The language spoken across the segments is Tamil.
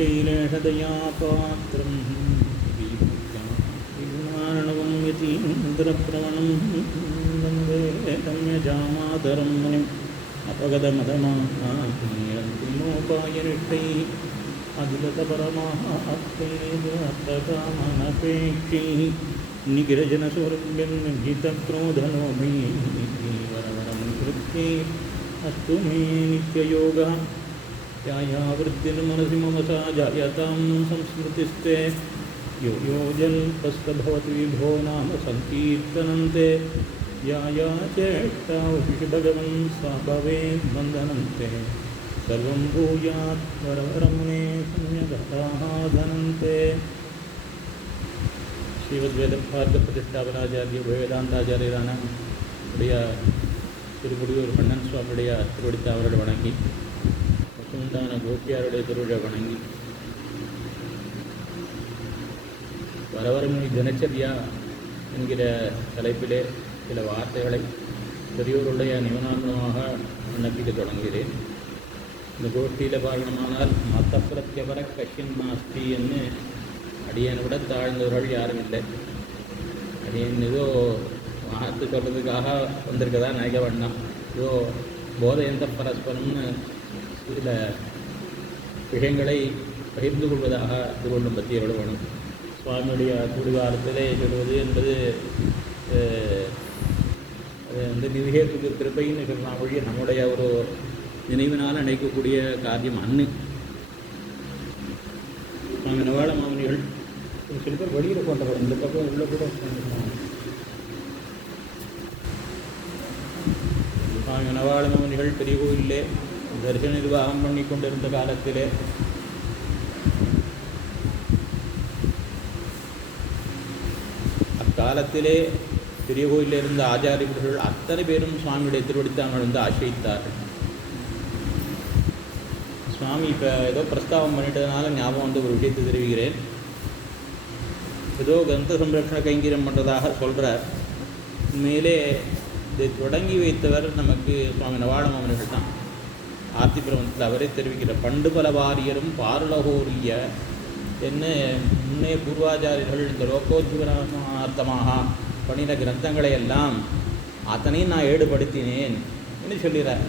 श्रीशैलेशदयापात्रं विज्ञानगुणमार्णवं यतीन्द्रप्रवणं वन्दे रम्यजामातरं मुनिम् अपगतमदमानोपायनिष्ठैः अदिलतपरमाप्तैकामनपेक्षैः निगिरजनसौरभ्यन्निजितक्रोधलोभैः वरवरं कृत्यै अस्तु मे नित्ययोगः यायावृत्तिर्मनसि मम सा जायतां संस्मृतिस्ते यो यो जल्पस्तभवति विभो नाम सङ्कीर्तनन्ते या चेष्टा भगवन् सा भवेत् वन्दनन्ते सर्वं भूयात् वरवरं मे सम्यगताधनन्ते ஸ்ரீவத்வேதபார்க்க வேதாந்தாச்சாரியரான உடைய திருக்குடியூர் கண்ணன் சுவாமியுடைய திருவடித்த அவர்களை வணங்கி முத்துண்டான கோபியாருடைய திருவிழா வணங்கி வரவரமுனி தினச்சரியா என்கிற தலைப்பிலே சில வார்த்தைகளை பெரியோருடைய நிவனாந்தமாக விண்ணப்பிக்க தொடங்குகிறேன். இந்த கோஷ்டியில் பாரணமானால் மத்த பிரத்யபர கஷ்யன் நாஸ்தி என்று அடியனை விட தாழ்ந்தவர்கள் யாரும் இல்லை. அடியன் ஏதோ மகத்து சொல்கிறதுக்காக வந்திருக்கதா நினைக்க வேண்டாம். ஏதோ போதையந்த பரஸ்பரம்னு சில விஷயங்களை பகிர்ந்து கொள்வதாக திருவள்ளும் பற்றி எவ்வளோ வேணும். சுவாமியுடைய கூடுகாலத்திலே சொல்வது என்பது அது வந்து நிவிகேத்துக்கு கிருபைன்னு சொல்லலாம் வழிய நம்முடைய ஒரு நினைவினால் நினைக்கக்கூடிய காரியம் அன்னு. சுவாமி நவாள மாமனிகள் சில பேர் வெளியில் கொண்டவர் இந்த பக்கம் உள்ள கூட சுவாமி நவாள மாமனிகள் பெரிய கோயிலே தரிசன நிர்வாகம் பண்ணி கொண்டிருந்த காலத்திலே அக்காலத்திலே பெரிய கோயிலில் இருந்த ஆச்சாரியர்கள் அத்தனை பேரும் சுவாமியுடைய திருவடித்தாங்கள் வந்து ஆசிரித்தார்கள். சுவாமி இப்போ ஏதோ பிரஸ்தாபம் பண்ணிட்டதுனால ஞாபகம் வந்து ஒரு விஷயத்தை தெரிவிக்கிறேன். ஏதோ கிரந்த சம்ரட்சண கைங்கரியம் பண்ணுறதாக சொல்கிறார். உண்மையிலே இதை தொடங்கி வைத்தவர் நமக்கு சுவாமி நவாளமாமனிகள் தான். ஆர்த்தி பிரபந்தத்தில் அவரே தெரிவிக்கிற பண்டு பல வாரியரும் பாருலகோரிய என்ன முன்னே பூர்வாச்சாரியர்கள் இந்த லோகோஜீவனார்த்தமாக பண்ணின கிரந்தங்களை எல்லாம் அத்தனையும் நான் ஈடுபடுத்தினேன் என்று சொல்கிறார்.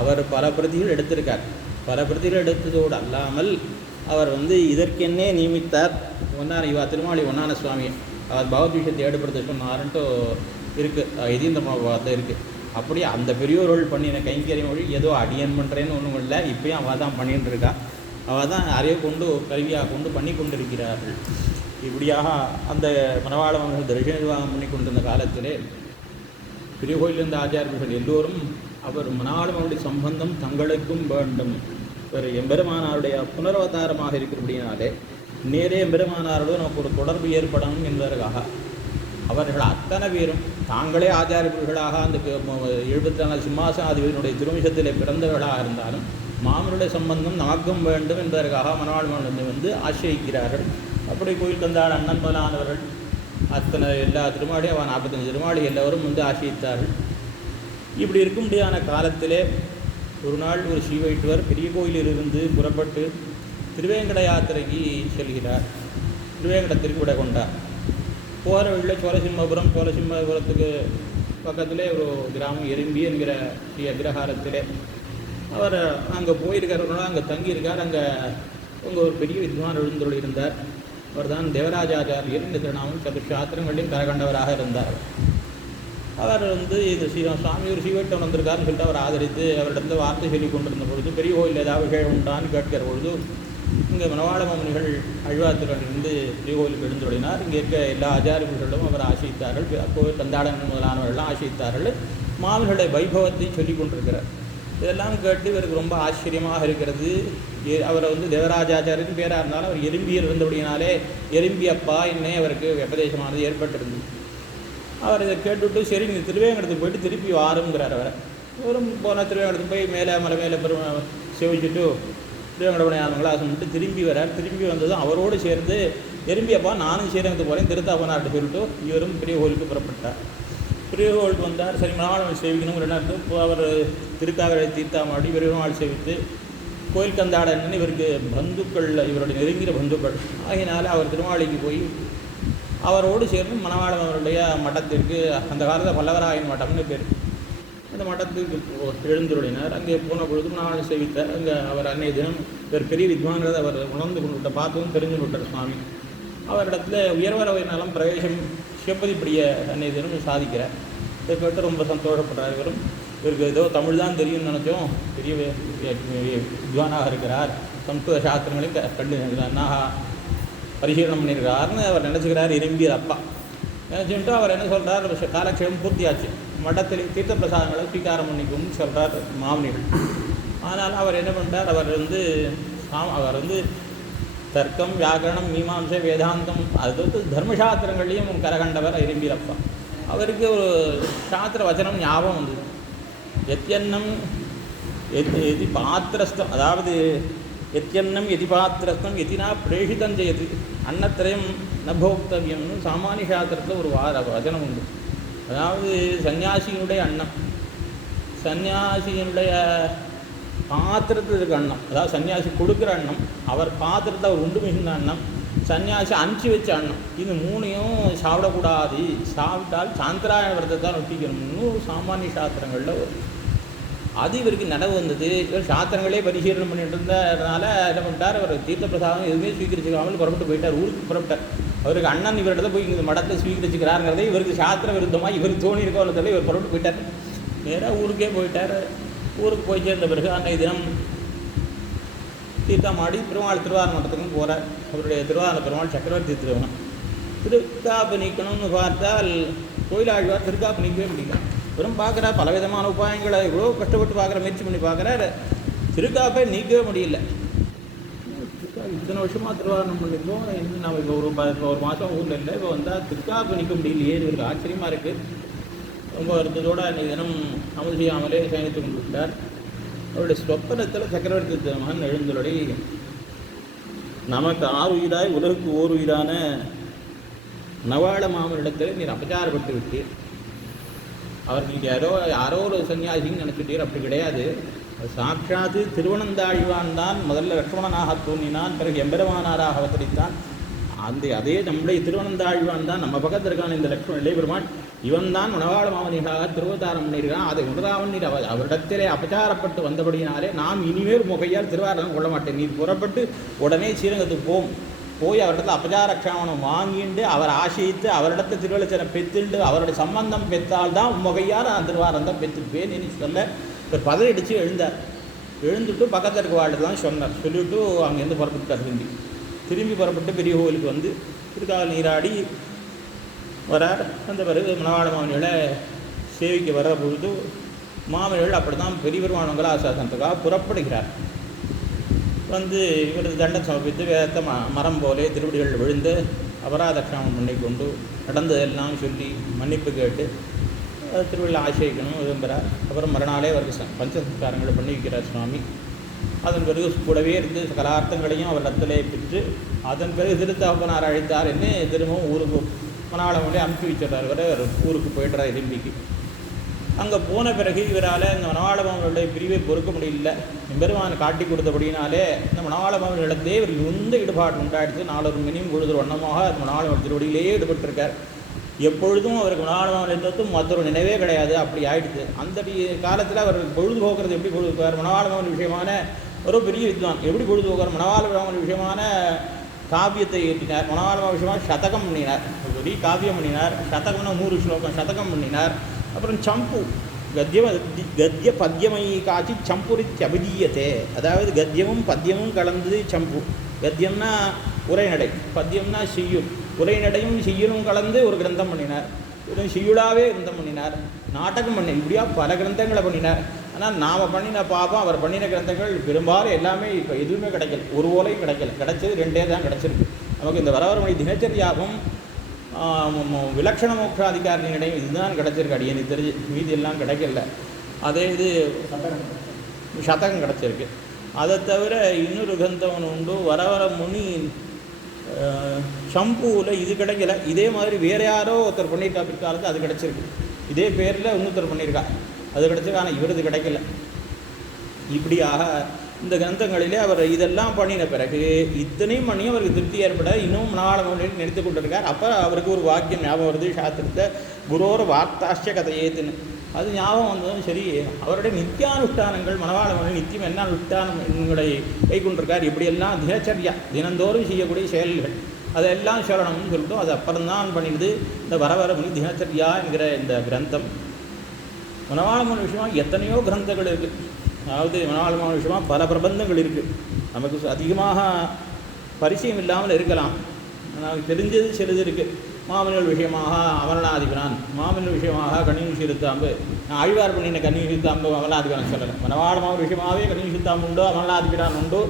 அவர் பல பிரதிகள் எடுத்திருக்கார். பல பிரதிகள் எடுத்ததோடு அல்லாமல் அவர் வந்து இதற்கென்னே நியமித்தார். ஒன்னார் இவா திருமாளி ஒன்னான சுவாமி அவர் பகவத் விஷயத்தை ஈடுபடுத்த சொன்னார்ன்ட்டு இருக்குது. எதீந்திர மகாபாரத்தில் இருக்குது. அப்படி அந்த பெரியோர்கள் பண்ணின கைங்கரியம் மொழி ஏதோ அடியன் பண்ணுறேன்னு ஒன்றும் இல்லை. இப்போயும் அவள் தான் பண்ணிகிட்டு இருக்கா. அவள் தான் நிறைய கொண்டு கருவியாக கொண்டு பண்ணி கொண்டிருக்கிறார்கள். இப்படியாக அந்த மனவாளவர்கள் தரிசன நிர்வாகம் பண்ணி கொண்டிருந்த காலத்திலே பெரிய கோயிலிருந்த ஆச்சாரியர்கள் எல்லோரும் அவர் மனவாளவனுடைய சம்பந்தம் தங்களுக்கும் வேண்டும். ஒரு எம்பெருமானாருடைய புனரவதாரமாக இருக்கிறபடினாலே நேரே எம்பெருமானாரோடு நமக்கு ஒரு தொடர்பு ஏற்படணும் என்பதற்காக அவர்கள் அத்தனை பேரும் தாங்களே ஆச்சாரியர்களாக அந்த 74 சிம்மாசனாதிபதியினுடைய திருவம்சத்திலே பிறந்தவர்களாக இருந்தாலும் மாமனுடைய சம்பந்தம் நமக்கும் வேண்டும் என்பதற்காக மனவாளவனை வந்து ஆசிரியிக்கிறார்கள். அப்படி கோயில் தந்தாள் அண்ணன் முதலானவர்கள் அத்தனை எல்லா திருமாளியும் அவன் 45 திருமாளி எல்லோரும் வந்து ஆசிரித்தார்கள். இப்படி இருக்கும்படியான காலத்திலே ஒரு நாள் ஒரு ஸ்ரீவைஷ்ணவர் பெரிய கோயிலிலிருந்து புறப்பட்டு திருவேங்கட யாத்திரைக்கு செல்கிறார். திருவேங்கடத்திற்கு விட கொண்டார். போகிற வழியில் சோழசிம்மபுரத்துக்கு பக்கத்திலே ஒரு கிராமம் எறும்பி என்கிற ஸ்ரீ அக்ரஹாரத்திலே அவர் அங்கே போயிருக்கிறவர்களால் அங்கே தங்கியிருக்கார். அங்கே அவங்க ஒரு பெரிய வித்வான் எழுந்தொழி இருந்தார். அவர் தான் தேவராஜாச்சாரியர். இந்த திருநாமம் சதுர்சாஸ்திரங்களிலும் கரகண்டவராக இருந்தார். அவர் வந்து இது சுவாமி ஒரு ஸ்ரீவைஷ்ணவன் வந்திருக்காருன்னு சொல்லிட்டு அவர் ஆதரித்து அவரிடத்துல வார்த்தை சொல்லி கொண்டிருந்த பொழுது பெரிய கோயில் ஏதாவது விஷயம் உண்டான்னு கேட்கிற பொழுது இங்கே மனவாள மாமனிகள் அழ்வாத்திலிருந்து பெரிய கோயிலுக்கு எழுந்தொழினார். இங்கே இருக்க எல்லா ஆச்சாரியர்களும் அவர் ஆசிரித்தார்கள். கோவில் தந்தாளன் முதலானவர்கள்லாம் ஆசிரித்தார்கள். மாமனிகளுடைய வைபவத்தை சொல்லி கொண்டிருக்கிறார். இதெல்லாம் கேட்டு இவருக்கு ரொம்ப ஆச்சரியமாக இருக்கிறது. அவரை வந்து தேவராஜாச்சாரியன் பேராக இருந்தாலும் அவர் எறும்பியர் இருந்தபடினாலே எறும்பியப்பா என்னே அவருக்கு உபதேசமானது ஏற்பட்டிருந்தது. அவர் இதை கேட்டுவிட்டு சரி நீங்கள் திருவேங்கடத்துக்கு போயிட்டு திருப்பி வாருங்கிறார். அவரை இவரும் போனால் திருவேங்கடத்துக்கு போய் மேலே மலை மேலே செவிச்சுட்டு திருவேங்கடபுரம் யாதவங்களாக சொல்லிட்டு திரும்பி வரார். திரும்பி வந்ததும் அவரோடு சேர்ந்து எறும்பியப்பா நானும் ஸ்ரீரங்கத்துக்கு போகிறேன் திருத்தாபனார்ட்டு சொல்லிட்டு இவரும் பெரிய கோயிலுக்கு புறப்பட்டார். பெரிய கோயிலுக்கு வந்தார். சரி மனவாளவனை சேவிக்கணும். ரெண்டாவது அவர் திருக்காவரை தீர்த்தாமாடி பெருமாள் சேவித்து கோயில் கந்தாடன்னு இவருக்கு பந்துக்கள், இவருடைய நெருங்கிய பந்துக்கள் ஆகினால அவர் திருமாளிக்கு போய் அவரோடு சேர்ந்து மணவாளன் அவருடைய மட்டத்திற்கு, அந்த காலத்தில் பல்லவராயன் மட்டம்னு பேர், அந்த மட்டத்துக்கு எழுந்துருளினார். அங்கே போன பொழுது மணவாளன் சேவித்தார். அங்கே அவர் அன்னைய தினம் இவர் பெரிய வித்வான்கிறத அவர் உணர்ந்து கொண்டு விட்ட, பார்த்ததும் தெரிஞ்சு விட்டார் சுவாமி. அவரிடத்துல உயர்வரவை நலம் பிரவேசம் சிவப்பதிப்படிய அன்னைய தினம் சாதிக்கிறார். இதை கேட்டு ரொம்ப சந்தோஷப்படுறார். இவருக்கு ஏதோ தமிழ் தான் தெரியும்னு நினச்சோம், பெரிய வித்வானாக இருக்கிறார், சம்ஸ்கிருத சாஸ்திரங்களையும் கண்டு நன்னாக பரிசீலனம் பண்ணியிருக்காருன்னு அவர் நினச்சிக்கிறார். இரம்பியர் அப்பா நினச்சிட்டு அவர் என்ன சொல்கிறார், காலக்ஷேபம் பூர்த்தியாச்சு, மடத்தில் தீர்த்த பிரசாதங்களை ஸ்வீகாரம் பண்ணிக்கும்னு சொல்கிறார் மாமனிகள். ஆனால் அவர் என்ன பண்ணுறார், அவர் வந்து தர்க்கம், வியாக்கரணம், மீமாம்சை, வேதாந்தம், அது தர்மசாஸ்திரங்களையும் கரகண்டவர் இரம்பியரப்பா. அவருக்கு ஒரு சாஸ்திர வச்சனம் ஞாபகம் வந்தது. எத்யன்னம் எதி பாத்திரஸ்தம், அதாவது எத்யன்னம் எதி பாத்திரஸ்தம் எதினா பிரேஷிதம் செய்யது அன்னத்திரயம் நபோக்தவியம்னு சாமானிய சாஸ்திரத்தில் ஒரு வச்சனம் உண்டு. அதாவது சன்னியாசியினுடைய அன்னம், சன்னியாசியினுடைய பாத்திரத்தில் இருக்க அன்னம், அதாவது சன்னியாசி கொடுக்குற அன்னம், அவர் பாத்திரத்தை அவர் உண்டு மிகுந்த அன்னம், சன்னியாசி அனுப்பிச்சி வச்ச அன்னம், இது மூணையும் சாப்பிடக்கூடாது, சாப்பிட்டால் சாந்திராயண விரதத்தை தான் ஒட்டிக்கணும்னு சாமானிய சாஸ்திரங்களில் அது இவருக்கு நடவு வந்தது. இவர் சாஸ்திரங்களே பரிசீலனை பண்ணிட்டு இருந்ததுனால என்ன பண்ணிட்டார், அவர் தீர்த்த பிரசாதம் எதுவுமே ஸ்வீகரிச்சுக்காமல் புறப்பட்டு போயிட்டார், ஊருக்கு புறப்பட்டார். அவருக்கு அண்ணன் இவரிடத்தை போய் இந்த மடத்தை ஸ்வீகரிச்சுக்கிறாருங்கிறதே இவருக்கு சாஸ்திர விருத்தமாக இவருக்கு தோணி இருக்கவனத்தில் இவர் புறப்பட்டு போயிட்டார். நேராக ஊருக்கே போயிட்டார். ஊருக்கு போய் சேர்ந்த பிறகு அன்றைய தினம் தீர்த்தமாடி பெருமாள் திருவாரூர் மட்டத்துக்கும் போகிறார். அவருடைய திருவாரூர் பெருமாள் சக்கரவர்த்தி திருவனம். திருக்காப்பு நீக்கணும்னு பார்த்தால் கோயிலாழ்வார் திருக்காப்பு நீக்கவே முடியல. வெறும் பார்க்குறார், பலவிதமான உபாயங்களை இவ்வளோ கஷ்டப்பட்டு பார்க்குற, முயற்சி பண்ணி பார்க்குறார், திருக்காப்பை நீக்கவே முடியல. இத்தனை வருஷமாக திருவாரணம் பண்ணியிருக்கோம், இன்னும் நம்ம இப்போ ஒரு மாதம் ஊரில் இல்லை, இப்போ வந்தால் திருக்காப்பு நீக்க முடியலையே, இவருக்கு ஆச்சரியமாக இருக்குது. ரொம்ப வருத்தத்தோடு அன்றைக்கி தினம் அமல் செய்யாமலே சயனித்து கொண்டு விட்டார். அவருடைய சொப்பனத்தில் சக்கரவர்த்தி மகன் எழுந்தொழி, நமக்கு 6 உயிராய் உலகுக்கு 1 உயிரான நவாள மாமனிடத்தில் நீர் அபச்சாரப்பட்டு விட்டீர். அவர்களுக்கு யாரோ ஒரு சன்னியாசின்னு நினச்சிட்டீர், அப்படி கிடையாது. சாட்சாத்து திருவனந்தாழ்வான் தான் முதல்ல லக்ஷ்மணனாக தோன்றினான், பிறகு எம்பெருமானாராக அவதரித்தான். அதே நம்முடைய திருவனந்தாழ்வான் தான் நம்ம பக்கத்தில் இருக்கான இந்த லக்ஷ்மண இளையபெருமான், இவன் தான் மணவாள மாமனிகாக திருவதாரம் பண்ணியிருக்கான். அதை உணராவன் நீர் அவரிடத்திலே அபச்சாரப்பட்டு வந்தபடினாலே நாம் இனிமேல் முகையால் திருவாரணம் கொள்ள மாட்டேன். நீர் புறப்பட்டு உடனே ஸ்ரீரங்கத்துக்கு போய் அவரிடத்தில் அபச்சாரக்ஷாமணம் வாங்கிண்டு அவர் ஆசைத்து அவரிடத்தை திருவள்ளச்சனை பெற்றுண்டு அவருடைய சம்பந்தம் பெற்றால் தான் முகையால் நான் திருவாரந்தம் பெற்றுப்பேன் என்று சொல்ல ஒரு பதவிடிச்சு எழுந்துட்டு பக்கத்தில் இருக்க வாழ்க்கை தான் சொன்னார். சொல்லிவிட்டு அங்கேருந்து புறப்பட்டு திரும்பி புறப்பட்டு பெரிய கோவிலுக்கு வந்து திருக்கால் நீராடி வரார். அந்த பிறகு மணவாள மாமனிகளை சேவிக்க வர பொழுது மாமனிகள் அப்படி தான் பெரிய பெருமானங்களை ஆசாசனத்துக்காக புறப்படுகிறார். வந்து இவரது தண்டம் சமர்ப்பித்து வேதத்தை மரம் போலே திருவடிகள் விழுந்து அபராதக்ஷாமம் பண்ணி கொண்டு நடந்ததெல்லாம் சொல்லி மன்னிப்பு கேட்டு திருவிழா ஆசைக்கணும் விரும்புகிறார். அப்புறம் மறுநாளே அவருக்கு பஞ்சசம்ஸ்காரங்களை பண்ணி வைக்கிறார் சுவாமி. அதன் பிறகு கூடவே இருந்து கலார்த்தங்களையும் அவர் ரத்திலே பெற்று அதன் பிறகு திருத்தகப்பனார் அழைத்தார் என்று திரும்பவும் ஊருக்கு மணவாளங்களே அனுப்பி வச்சிடறார். அவர் ஊருக்கு போய்ட்றார் எதிர்பிக்கு. அங்கே போன பிறகு இவரால் இந்த மணவாளமாவனுடைய பிரிவை பொறுக்க முடியல. பெருமானை காட்டி கொடுத்தபடினாலே இந்த மணவாளமாவனிடத்தே இவர் மிகுந்த ஈடுபாடு உண்டாயிடுச்சு. 4 மணியும் பொழுது வண்ணமாக அந்த மணவாளமாவன் திருவடியிலேயே ஈடுபட்டிருக்கார். எப்பொழுதும் அவருக்கு மணவாளமாவன் இருந்ததும் மற்றொரு நினைவே கிடையாது, அப்படி ஆயிடுச்சு. அந்த காலத்தில் அவர் பொழுது போக்குறது எப்படி பொழுதுப்பார், மணவாளமாவன் விஷயமான ஒரு பெரிய வித்வான் எப்படி பொழுது போக்கார். மணவாளமாவன் விஷயமான காவியத்தை ஏற்றினார். மணவாளமாவன் விஷயமாக சதகம் பண்ணினார், பெரிய காவியம் பண்ணினார். சதகம்னா 100 ஸ்லோகம் சதகம் பண்ணினார். அப்புறம் சம்பு கத்திய பத்தியமை காட்சி சம்புரித்து அபிதீயத்தே, அதாவது கத்தியமும் பத்தியமும் கலந்தது சம்பு. கத்தியம்னா உரைநடை, பத்தியம்னா செய்யுள். உரைநடையும் செய்யுளும் கலந்து ஒரு கிரந்தம் பண்ணினார். செய்யுளாவே கிரந்தம் பண்ணினார். நாடகம் பண்ணி இப்படியா பல கிரந்தங்களை பண்ணினார். ஆனால் நாம் பண்ணின பாப்போம் அவர் பண்ணின கிரந்தங்கள் பெரும்பாலும் எல்லாமே இப்போ எதுவுமே கிடைக்கல, ஒரு ஓலையும் கிடைக்கல. கிடைச்சது 2 தான் கிடைச்சிருக்கு நமக்கு. இந்த வரவர்மணி தினச்சரியாகவும் விலக்ஷண மோட்சாதிகாரியிடையும் இதுதான் கிடச்சிருக்கு. அடி எனக்கு தெரிஞ்சு மீதி எல்லாம் கிடைக்கல. அதே இது சதகம் கிடச்சிருக்கு. அதை தவிர இன்னொரு கிரந்தம் உண்டு, வரவர முனி சம்பூவில் இது கிடைக்கல. இதே மாதிரி வேறு யாரோ ஒருத்தர் பண்ணியிருக்கா பிற்காலத்து, அது கிடச்சிருக்கு. இதே பேரில் இன்னொருத்தர் பண்ணியிருக்கா, அது கிடச்சிருக்கு. ஆனால் இவரது கிடைக்கல. இப்படியாக இந்த கிரந்தங்களிலே அவர் இதெல்லாம் பண்ணின பிறகு இத்தனையும் பண்ணி அவருக்கு திருப்தி ஏற்பட இன்னும் மனவாளமொழியில் நினைத்து கொண்டிருக்கார். அப்போ அவருக்கு ஒரு வாக்கியம் ஞாபகம் வருது, சாஸ்திரத்தை குரோர வார்த்தாஷ்ட கதையேத்துன்னு. அது ஞாபகம் வந்ததும் சரி, அவருடைய நித்தியானுஷ்டானங்கள் மனவாளமொழி நித்தியம் என்ன அனுஷ்டானங்களை கை கொண்டிருக்கார், இப்படியெல்லாம் தினச்சரியா தினந்தோறும் செய்யக்கூடிய செயல்கள் அதெல்லாம் சொல்லணும்னு சொல்லிட்டு அது அப்புறம்தான் பண்ணிடுது இந்த வரவரமுனி தினச்சரியா என்கிற இந்த கிரந்தம். மனவாளமொழி விஷயமாக எத்தனையோ கிரந்தங்கள் இருக்குது. அதாவது மனவாளமொழி விஷயமாக பல பிரபந்தங்கள் இருக்குது. நமக்கு அதிகமாக பரிச்சயம் இல்லாமல் இருக்கலாம், நமக்கு தெரிஞ்சது சிறிது இருக்குது. மாமனிகள் விஷயமாக அமரநாதிபிரான், மாமனிகள் விஷயமாக கன்னியூர் சிறுத்தாம்பு, நான் ஆழ்வார் பண்ணின கன்னியூர் சிறுத்தாம்பு அமரநாதிபிரான் சொல்லலை. மனவாளமொழி விஷயமாகவே கன்னியூர் சிறுத்தாம்பு உண்டு, அமரநாதிபிரான் உண்டு,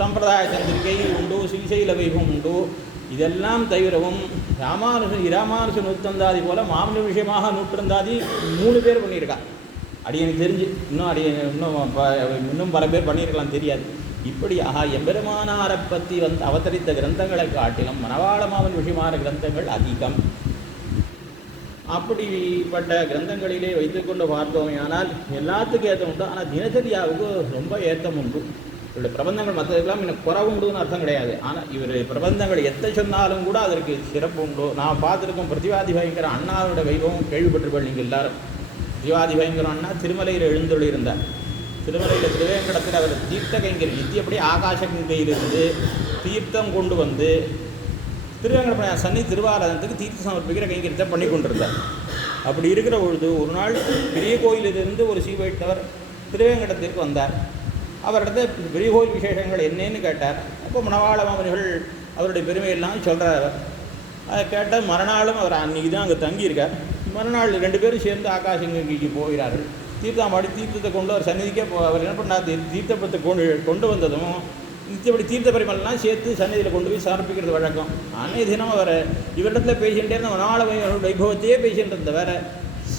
சம்பிரதாய சந்திரிகை உண்டு, ஸ்ரீசைல வைபவம் உண்டு. இதெல்லாம் தவிரவும் இராமானுஷ நூற்றந்தாதி போல் மாமனிகள் விஷயமாக நூற்றந்தாதி 3 பேர் பண்ணியிருக்கா. எனக்கு தெரிஞ்சு இன்னும் பல பேர் பண்ணியிருக்கலாம், தெரியாது. இப்படியாக எம்பெருமானாரை பற்றி அவதரித்த கிரந்தங்களை காட்டிலும் மனவாளமாவன் விஷயமான கிரந்தங்கள் அதிகம். அப்படிப்பட்ட கிரந்தங்களிலே வைத்துக்கொண்டு பார்த்தோமே ஆனால் எல்லாத்துக்கும் ஏற்றம் உண்டு. ஆனால் தினச்சரியாவுக்கு ரொம்ப ஏற்றம் உண்டு. இவருடைய பிரபந்தங்கள் மற்றதுக்கெல்லாம் இன்னும் குறவுண்டுன்னு அர்த்தம் கிடையாது. ஆனால் இவர் பிரபந்தங்கள் எத்தை சொன்னாலும் கூட அதற்கு சிறப்பு உண்டு. நான் பார்த்துருக்கோம் பிரதிவாதி பயங்கர அண்ணாவோட வைபவம் கேள்விப்பட்டிருப்பேன் நீங்கள் எல்லாரும். பிரதிவாதி பயங்கரம் அண்ணா திருமலையில் எழுந்தொழியிருந்தார். திருமலையில் திருவேங்கடத்தில் அவர் தீர்த்த கைங்கரி நித்தியப்படி ஆகாச கங்கையிலிருந்து தீர்த்தம் கொண்டு வந்து திருவேங்கட சன்னி திருவாராதனத்துக்கு தீர்த்தம் சமர்ப்பிக்கிற கைங்கரியத்தை பண்ணி கொண்டிருந்தார். அப்படி இருக்கிற பொழுது ஒரு நாள் பெரிய கோயிலிலிருந்து ஒரு சீவைத்தவர் திருவேங்கடத்திற்கு வந்தார். அவரிடத்த பெரிய கோயில் விசேஷங்கள் என்னன்னு கேட்டார். அப்போ மனவாளமாமனிகள் அவருடைய பெருமையெல்லாம் சொல்கிறார். அதை கேட்டால் மறுநாளும் அவர் அன்றைக்கி தான் அங்கே தங்கியிருக்கார். மறுநாள் 2 பேரும் சேர்ந்து ஆகாசங்கங்கைக்கு போகிறார்கள். தீர்த்தாமாடி தீர்த்தத்தை கொண்டு அவர் சந்நிதிக்கே அவர் என்ன பண்ணார், தீர்த்தத்தை கொண்டு வந்ததும் நித்தியப்படி தீர்த்த பரிமளெலாம் சேர்த்து சந்நிதியில் கொண்டு போய் சமர்ப்பிக்கிறது வழக்கம். அன்றைய தினம் அவர் இவரிடத்தில் பேசிகிட்டே இருந்த மனவாள வைபவத்தையே பேசிகிட்டு இருந்த வேறு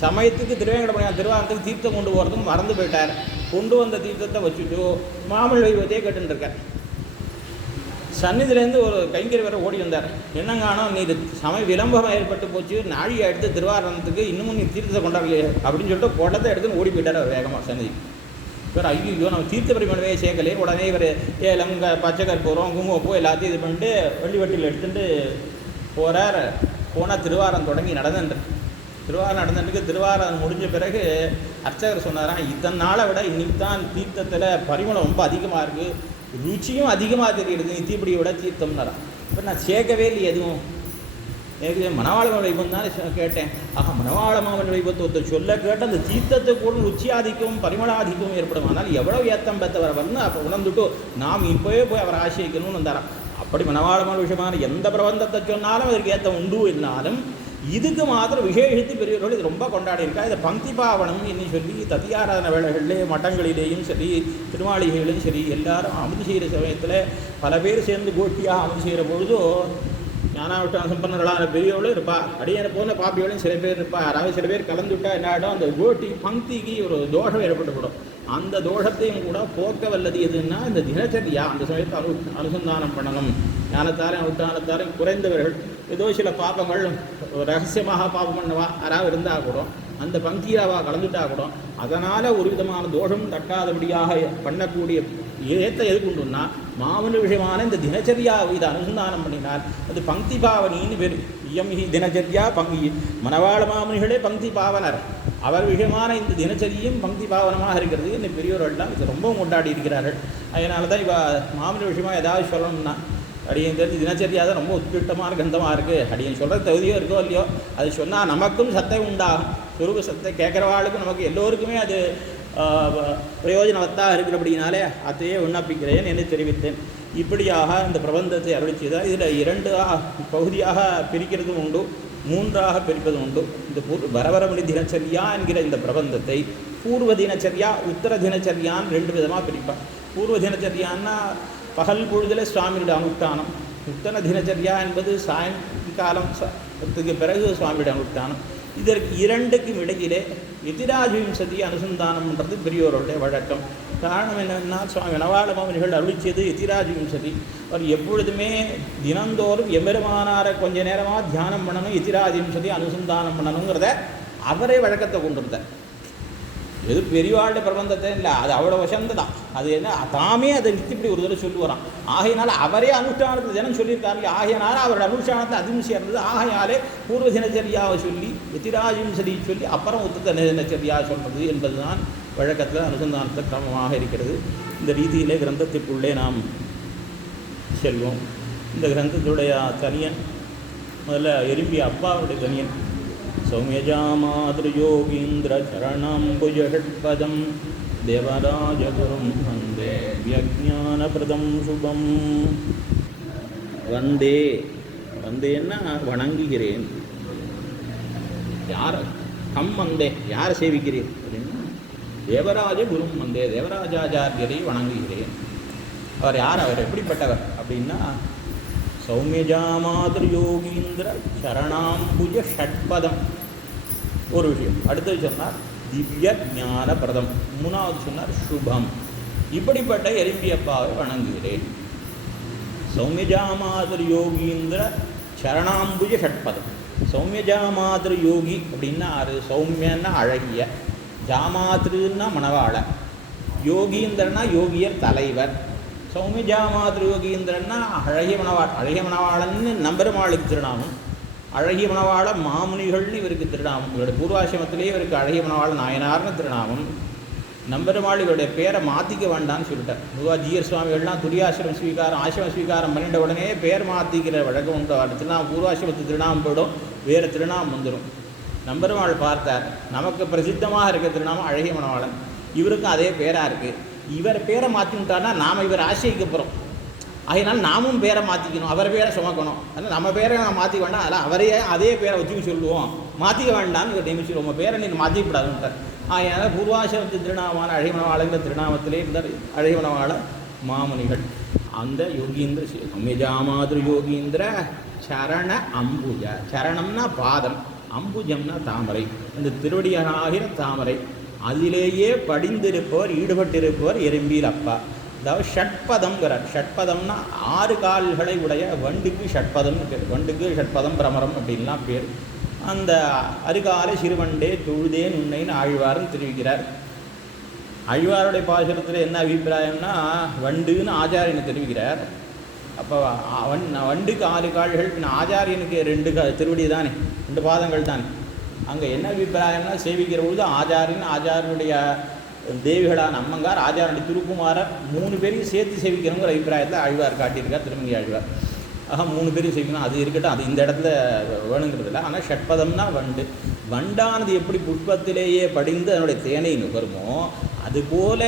சமயத்துக்கு திருவாரத்துக்கு தீர்த்தம் கொண்டு போகிறதுக்கு மறந்து போயிட்டார். கொண்டு வந்த தீர்த்தத்தை வச்சுட்டு மாமல் வைபவத்தையே கேட்டுருக்கார். சன்னிதிலேருந்து ஒரு கைங்கரி வேற ஓடி வந்தார். என்னங்கானோ நீ சமய விளம்பரம் ஏற்பட்டு போச்சு, நாழியை எடுத்து திருவாரணத்துக்கு இன்னமும் நீ தீர்த்தத்தை கொண்டாடலையே அப்படின்னு சொல்லிட்டு குடத்தை எடுத்துன்னு ஓடி போயிட்டார் அவர் வேகமாக சன்னிதி. இவர் ஐயோ நம்ம தீர்த்த பரிமளவே சேர்க்கலையே. உடனே இவர் ஏலம் பச்சை கற்பூரம் குங்குமப்பூ எல்லாத்தையும் இது பண்ணிட்டு வெள்ளி வட்டியில் எடுத்துகிட்டு போகிறார். போனால் திருவாரம் தொடங்கி திருவாரம் நடந்துட்டு திருவாரம் முடிஞ்ச பிறகு அர்ச்சகர் சொன்னாராம், இத்தனை நாளை விட இன்னைக்கு தான் தீர்த்தத்தில் பரிமளம் ரொம்ப அதிகமாக இருக்குது, ருச்சியும் அதிகமாக தெரியுது நித்தியப்படியை விட தீர்த்தம்னாராம். இப்போ நான் சேர்க்கவே இல்லை எதுவும். எனக்கு மனவாளமன் வைபம் தான் கேட்டேன். மனவாளமாவன் வைபத்தை சொல்ல கேட்டு அந்த தீர்த்தத்தை கூட ருச்சியாதிக்கும் பரிமளாதிக்கும் ஏற்படும். ஆனால் எவ்வளோ ஏத்தம் பெற்றவர் வந்து அப்போ உணர்ந்துட்டு நாம் இப்போவே போய் அவரை ஆசிரியக்கணும்னு வந்தாராம். அப்படி மனவாளமான விஷயமான எந்த பிரபந்தத்தை சொன்னாலும் அதற்கு ஏத்தம் உண்டு இருந்தாலும் இதுக்கு மாத்திரம் விசேஷித்து பெரியவர்கள் இது ரொம்ப கொண்டாடியிருக்கா. இதை பங்கி பாவனம் என்று சொல்லி தத்தியாராதன வேளைகளிலே மட்டங்களிலேயும் சரி திருமாளிகையிலையும் சரி எல்லாரும் அமுது செய்கிற சமயத்தில் பல பேர் சேர்ந்து கோட்டியாக அமுது செய்கிற பொழுதோ ஞானாவிட்டான சம்பன்னர்களான பெரியவர்களும் இருப்பா, அடியான போன பாப்பியோடையும் சில பேர் இருப்பா. யாராவது சில பேர் கலந்துவிட்டா என்ன ஆகிடும், அந்த கோட்டி பங்கிக்கு ஒரு தோஷம் ஏற்பட்டுவிடும். அந்த தோஷத்தையும் கூட போக்க வல்லது எதுன்னா இந்த தினச்சரியா அந்த சமயத்தை அனுசந்தானம் பண்ணணும். ஞானத்தாரையும் அனுஷ்டானத்தாரையும் குறைந்தவர்கள் ஏதோ சில பாப்பங்கள் ரகசியமாக பாப்பம் பண்ணவா யாராவது இருந்தால் கூட அந்த பங்கியாவா கலந்துட்டா கூட அதனால் ஒரு விதமான தோஷம் தட்டாதபடியாக பண்ணக்கூடிய ஏற்ற எதுக்கு உண்டுன்னா மாமனு விஷயமான இந்த தினச்சரியாவை இதை அனுசந்தானம் பண்ணினால் அது பங்கி பாவனின்னு பேர். இயம்ஹி தினச்சரியா பங்கி மனவாள மாமனிகளே பங்கி பாவனர். அவர் விஷயமான இந்த தினச்சரியும் பங்கி பாவனமாக இருக்கிறது. இந்த பெரியவர்கள்லாம் இதை ரொம்பவும் கொண்டாடி இருக்கிறார்கள். அதனால தான் இப்போ மாமனு விஷயமாக ஏதாவது சொல்லணும்னா அடியன் தெரிஞ்சு தினச்சரியா தான் ரொம்ப உத்கிருஷ்டமான கந்தமாக இருக்குது. அடியன் சொல்கிற தகுதியோ இருக்கோ இல்லையோ அது சொன்னால் நமக்கும் சத்தை உண்டாகும். சொருப சத்தை கேட்குறவாளுக்கும் நமக்கு எல்லோருக்குமே அது பிரயோஜனவத்தாக இருக்கிறபடினாலே அதையே விண்ணப்பிக்கிறேன் என்று தெரிவித்தேன். இப்படியாக இந்த பிரபந்தத்தை அருளிச்சதா இதில் 2 பகுதியாக பிரிக்கிறதும் உண்டு, 3ஆக பிரிப்பதும் உண்டு. இந்த வரவரமணி தினச்சரியா என்கிற இந்த பிரபந்தத்தை பூர்வ தினச்சரியா உத்தர தினச்சரியான்னு 2 விதமாக பிரிப்பார். பூர்வ தினச்சரியான்னா பகல் பொழுதில் சுவாமியோட அனுஷ்டானம். உத்தர தினச்சரியா என்பது சாயங்காலத்துக்கு பிறகு சுவாமியோட அனுஷ்டானம். இதற்கு 2க்கும் இடையிலே எதிராஜவிம்சதி அனுசந்தானம்ன்றது பெரியோருடைய வழக்கம். காரணம் என்னென்னா சுவாமி மனவாளமாமனிகள் அருளிச்சது எதிராஜவிம்சதி. அவர் எப்பொழுதுமே தினந்தோறும் எம்பெருமானாரை கொஞ்ச நேரமாக தியானம் பண்ணணும், எதிராஜவிம்சதி அனுசந்தானம் பண்ணணுங்கிறத அவரே வழக்கத்தை கொண்டிருந்தார். எது பெரியவாளுடைய பிரபந்தத்தை இல்லை, அது அவ்வளோ வசந்து தான். அது என்ன தாமே அதை இப்படி ஒரு தடவை சொல்லி வரான். ஆகையினால அவரே அனுஷ்டானத்தை தினம் சொல்லியிருக்காரு. ஆகையினால அவரோட அனுஷ்டானத்தை அதிர்ச்சியாக இருந்தது. ஆகையாலே பூர்வ தினச்சரியாவை சொல்லி எத்திராஜிம்சதி சொல்லி அப்புறம் உத்தத்த தினச்சரியா சொல்கிறது என்பதுதான் வழக்கத்தில் அனுசந்தானத்தில் கிரமமாக இருக்கிறது. இந்த ரீதியிலே கிரந்தத்திற்குள்ளே நாம் செல்வோம். இந்த கிரந்தத்துடைய தனியன் முதல்ல எறும்பி அப்பாவுடைய தனியன் சௌமியஜாமாத்ருயோகீந்திர சரணாம்புஜஷட்பதம் தேவராஜகுரும் வந்தே வியஜானபிரதம் சுபம். வந்தே வந்தேன்னா வணங்குகிறேன். யார் கம் வந்தே யாரை சேவிக்கிறேன் அப்படின்னா தேவராஜ குரும் வந்தே தேவராஜாச்சாரியரை வணங்குகிறேன். அவர் யார்? அவர் எப்படிப்பட்டவர் அப்படின்னா சௌமியஜாமாத்ருயோகீந்திர சரணாம்புஜ ஷட்பதம் ஒரு விஷயம். அடுத்தது சொன்னார் திவ்ய ஞான பிரதம். மூணாவது சொன்னார் சுபம். இப்படிப்பட்ட எறும்பியப்பாவை வணங்குகிறேன். சௌமியஜாமாத்ருயோகீந்திர சரணாம்புஜ ஷட்பதம். சௌமியஜாமாத்ரு யோகி அப்படின்னா அது சௌமியன்னா அழகிய, ஜாமாத்ருன்னா மணவாள, யோகீந்திரனா யோகியர் தலைவர். சௌமியஜாமாத்ரு யோகீந்திரன்னா அழகிய மணவாள். அழகிய மணவாளன்னு நம்பெருமாளுக்கு திருநாமம். அழகிய மணவாள மாமுனிகள்னு இவருக்கு திருநாமம். இவருடைய பூர்வாசிரமத்திலேயே இவருக்கு அழகிய மணவாள நாயனார்னு திருநாமம். நம்பெருமாள் இவருடைய பேரை மாற்றிக்க வேண்டான்னு சொல்லிட்டார். பொதுவாக ஜீயர் சுவாமிகள்லாம் துரியாசிரமம் ஸ்வீகாரம் ஆசிரம ஸ்வீகாரம் பண்ணிட்ட உடனே பேர் மாற்றிக்கிற வழக்கம் உண்டு. அடுத்துனா பூர்வாசிரமத்து திருநாமம் போயிடும், வேறு திருநாமம் வந்துடும். நம்பெருமாள் பார்த்தார், நமக்கு பிரசித்தமாக இருக்க திருநாமம் அழகிய மணவாளன், இவருக்கும் அதே பேராக இருக்குது. இவர் பேரை மாற்றிவிட்டார்னா நாம் இவர் ஆசைக்கு போகிறோம். அதனால் நாமும் பேரை மாற்றிக்கணும், அவர் பேரை சுமக்கணும். அதனால் நம்ம பேரை மாற்றிக்க வேண்டாம், அதனால் அவரையே அதே பேரை வச்சுக்க சொல்லுவோம், மாற்றிக்க வேண்டாம்னு இவர் நியமிச்சு உங்கள் பேரை நீங்கள் மாற்றிக்கூடாதுன்ட்டார். அதனால் பூர்வாசிரமத்து திருநாமமான அழகிய மணவாளங்கிற திருநாமத்திலே இருந்தார் அழகிய மணவாள மாமுனிகள். அந்த யோகீந்திர சௌமியஜாமாத்ரு யோகீந்திர சரண அம்புஜ. சரணம்னா பாதம், அம்புஜம்னா தாமரை. இந்த திருவடியாகிற தாமரை அதிலேயே படிந்திருப்பவர், ஈடுபட்டிருப்பவர் எறும்பியில் அப்பா. அதாவது ஷட்பதம்ங்கிறார். ஷட்பதம்னா 6 கால்களை உடைய வண்டுக்கு ஷட்பதம்னு பேர். வண்டுக்கு ஷட்பதம் பிரமரம் அப்படின்லாம் பேர். அந்த அருகாலை சிறுவண்டே தொழுதேன் உன்னைன்னு ஆழ்வார்னு தெரிவிக்கிறார். ஆழ்வாருடைய பாசுரத்தில் என்ன அபிப்பிராயம்னா வண்டுன்னு ஆச்சாரியனை தெரிவிக்கிறார். அப்போ வண்டுக்கு 6 கால்கள், பின்ன ஆச்சாரியனுக்கு 2 திருவடி தானே, 2 பாதங்கள் தானே. அங்கே என்ன அபிப்பிராயம்னா சேவிக்கிற பொழுது ஆச்சாரியனுடைய தேவிகளான அம்மங்கார், ஆச்சாரனுடைய திருக்குமாரர் 3 பேரையும் சேர்த்து சேவிக்கணுங்கிற அபிப்பிராயத்தில் ஆழ்வார் காட்டியிருக்கார் திருமங்கி ஆழ்வார். ஆக 3 பேரையும் சேவிக்கணும். அது இருக்கட்டும், அது இந்த இடத்துல வேணுங்கிறது இல்லை. ஆனால் ஷட்பதம்னா வண்டு. வண்டானது எப்படி புஷ்பத்திலேயே படிந்து அதனுடைய தேனை நுகருமோ அதுபோல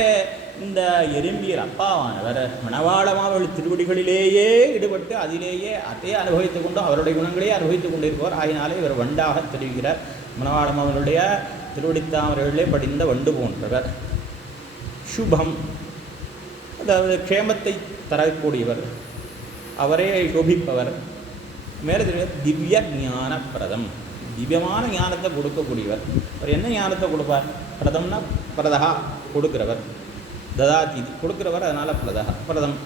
இந்த எறும்பியர் அப்பாவானவர் மணவாளமாவள் திருவடிகளிலேயே ஈடுபட்டு அதிலேயே அதையே அனுபவித்து கொண்டு அவருடைய குணங்களையே அனுபவித்து கொண்டிருப்பவர். ஆகினாலே இவர் வண்டாக தெரிவிக்கிறார். மணவாளமாவனுடைய திருவடித்தாமரைகளிலே படிந்த வண்டு போன்றவர். சுபம், அதாவது க்ஷேமத்தை தரக்கூடியவர், அவரே சோபிப்பவர். மேலே திவ்ய ஞான பிரதம், திவ்யமான ஞானத்தை கொடுக்கக்கூடியவர். அவர் என்ன ஞானத்தை கொடுப்பார்? பிரதம்னா பிரதகா, கொடுக்கிறவர். ததாதி கொடுக்கிறவர், அதனால் பிரதகா பிரதம்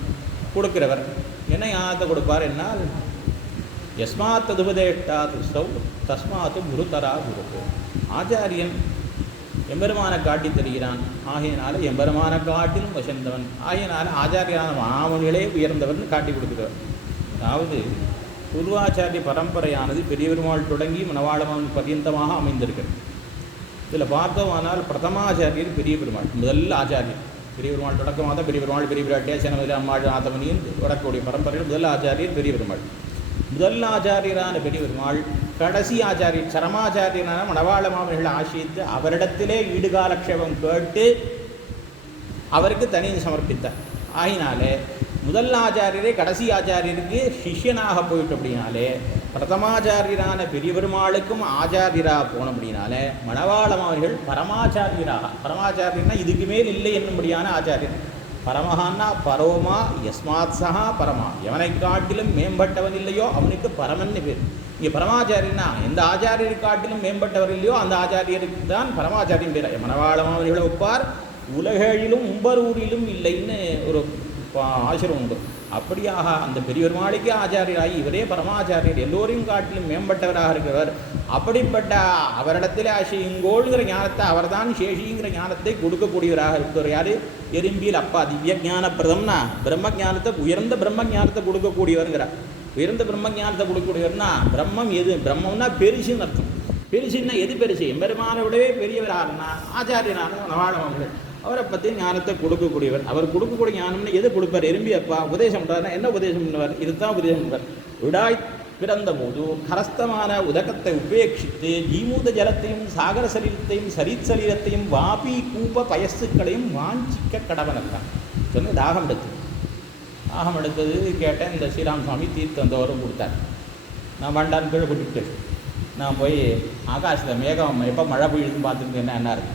கொடுக்கிறவர். என்ன ஞானத்தை கொடுப்பார் என்னால் யஸ்மாத் ததுபதேஷ்டாத் சௌ தஸ்மாத்து குருதரா குரு. ஆச்சாரியன் எம்பெருமான காட்டி தருகிறான். ஆகையினால எம்பெருமான காட்டிலும் வசந்தவன். ஆகையினால ஆச்சாரியான மாமுனிகளே உயர்ந்தவர்னு காட்டி கொடுக்கிறவர். அதாவது பூர்வாச்சாரிய பரம்பரையானது பெரிய பெருமாள் தொடங்கி மணவாளமான் பர்யந்தமாக அமைந்திருக்கிறது. இதில் பார்த்தோமானால் பிரதமாச்சாரியர் பெரிய பெருமாள், முதல் ஆச்சாரியர். பெரிய பெருமாள் தொடக்கமாக தான் பெரிய பெருமாள், பெரிய பிராட்டியா, சேனமதில் அம்மாள் ஆத்தமணியின் தொடக்கக்கூடிய பரம்பரையில் முதல் ஆச்சாரியர் பெரிய பெருமாள். முதல் ஆச்சாரியரான பெரிய பெருமாள் கடைசி ஆச்சாரியர் சரமாச்சாரியரான மணவாள மாமனிகளை ஆசிரித்து அவரிடத்திலே ஈடுகாலக்ஷேபம் கேட்டு அவருக்கு தனி சமர்ப்பித்தார். ஆகினாலே முதல் ஆச்சாரியரே கடைசி ஆச்சாரியருக்கு சிஷ்யனாக போயிட்டு அப்படின்னாலே பிரதமாச்சாரியரான பெரிய பெருமாளுக்கும் ஆச்சாரியராக போன அப்படின்னாலே மணவாள மாமனிகள் பரமாச்சாரியராக, பரமாச்சாரியர்னா இதுக்கு மேல் இல்லை என்னும்படியான ஆச்சாரியர். பரமஹான்னா பரோமா யஸ்மாத் சஹா பரமா, எவனை காட்டிலும் மேம்பட்டவன் இல்லையோ அவனுக்கு பரமன்னு பேர். இங்கே பரமாச்சாரியனா எந்த ஆச்சாரியரை காட்டிலும் மேம்பட்டவர் இல்லையோ அந்த ஆச்சாரியருக்கு தான் பரமாச்சாரியம் பேர். மணவாளமாவர்களை ஒப்பார் உலகிலும் உம்பரூரிலும் இல்லைன்னு ஒரு ஆசிரம் உண்டு. அப்படியாக அந்த பெரியவருமாளிக்கு ஆச்சாரியராகி இவரே பரமாச்சாரியர், எல்லோரையும் காட்டிலும் மேம்பட்டவராக இருக்கிறவர். அப்படிப்பட்ட அவரிடத்தில் அஷிங்கோளுங்கிற ஞானத்தை, அவர்தான் சேஷிங்கிற ஞானத்தை கொடுக்கக்கூடியவராக இருக்கிறவர். யார்? எறும்பியில் அப்பா. திவ்ய ஞான பிரதம்னா பிரம்ம ஞானத்தை, உயர்ந்த பிரம்ம ஞானத்தை கொடுக்கக்கூடியவருங்கிறார். உயர்ந்த பிரம்ம ஞானத்தை கொடுக்கக்கூடியவர்னா பிரம்மம் எது? பிரம்மம்னா பெருசுன்னு அர்த்தம். பெருசுன்னா எது பெருசு? எம்பெருமானை விடவே பெரியவராருன்னா ஆச்சாரியனான நவாழவங்கள், அவரை பற்றி ஞானத்தை கொடுக்கக்கூடியவர். அவர் கொடுக்கக்கூடிய ஞானம்னு எது கொடுப்பார்? எறும்பி அப்பா உபதேசம் பண்ணுறாருன்னா என்ன உபதேசம் பண்ணுவார்? இதுதான் உபதேசம் பண்ணுவார். விடாய் பிறந்த போது கரஸ்தமான உதகத்தை உபேட்சித்து ஜீமூத ஜலத்தையும் சாகர சரீரத்தையும் சரீத் சரீரத்தையும் வாபி கூப்ப பயசுக்களையும் வாஞ்சிக்க கடவனத்தான் சொன்ன. தாகம் எடுத்தது கேட்டேன். இந்த ஸ்ரீராம் சுவாமி தீர்த்தம் தோறும் கொடுத்தார். நான் வண்டான் கீழே கூட்டிகிட்டு நான் போய் ஆகாசத்தில் மேகம் எப்போ மழை பெய்யுதுன்னு பார்த்துட்டு என்ன இருக்கு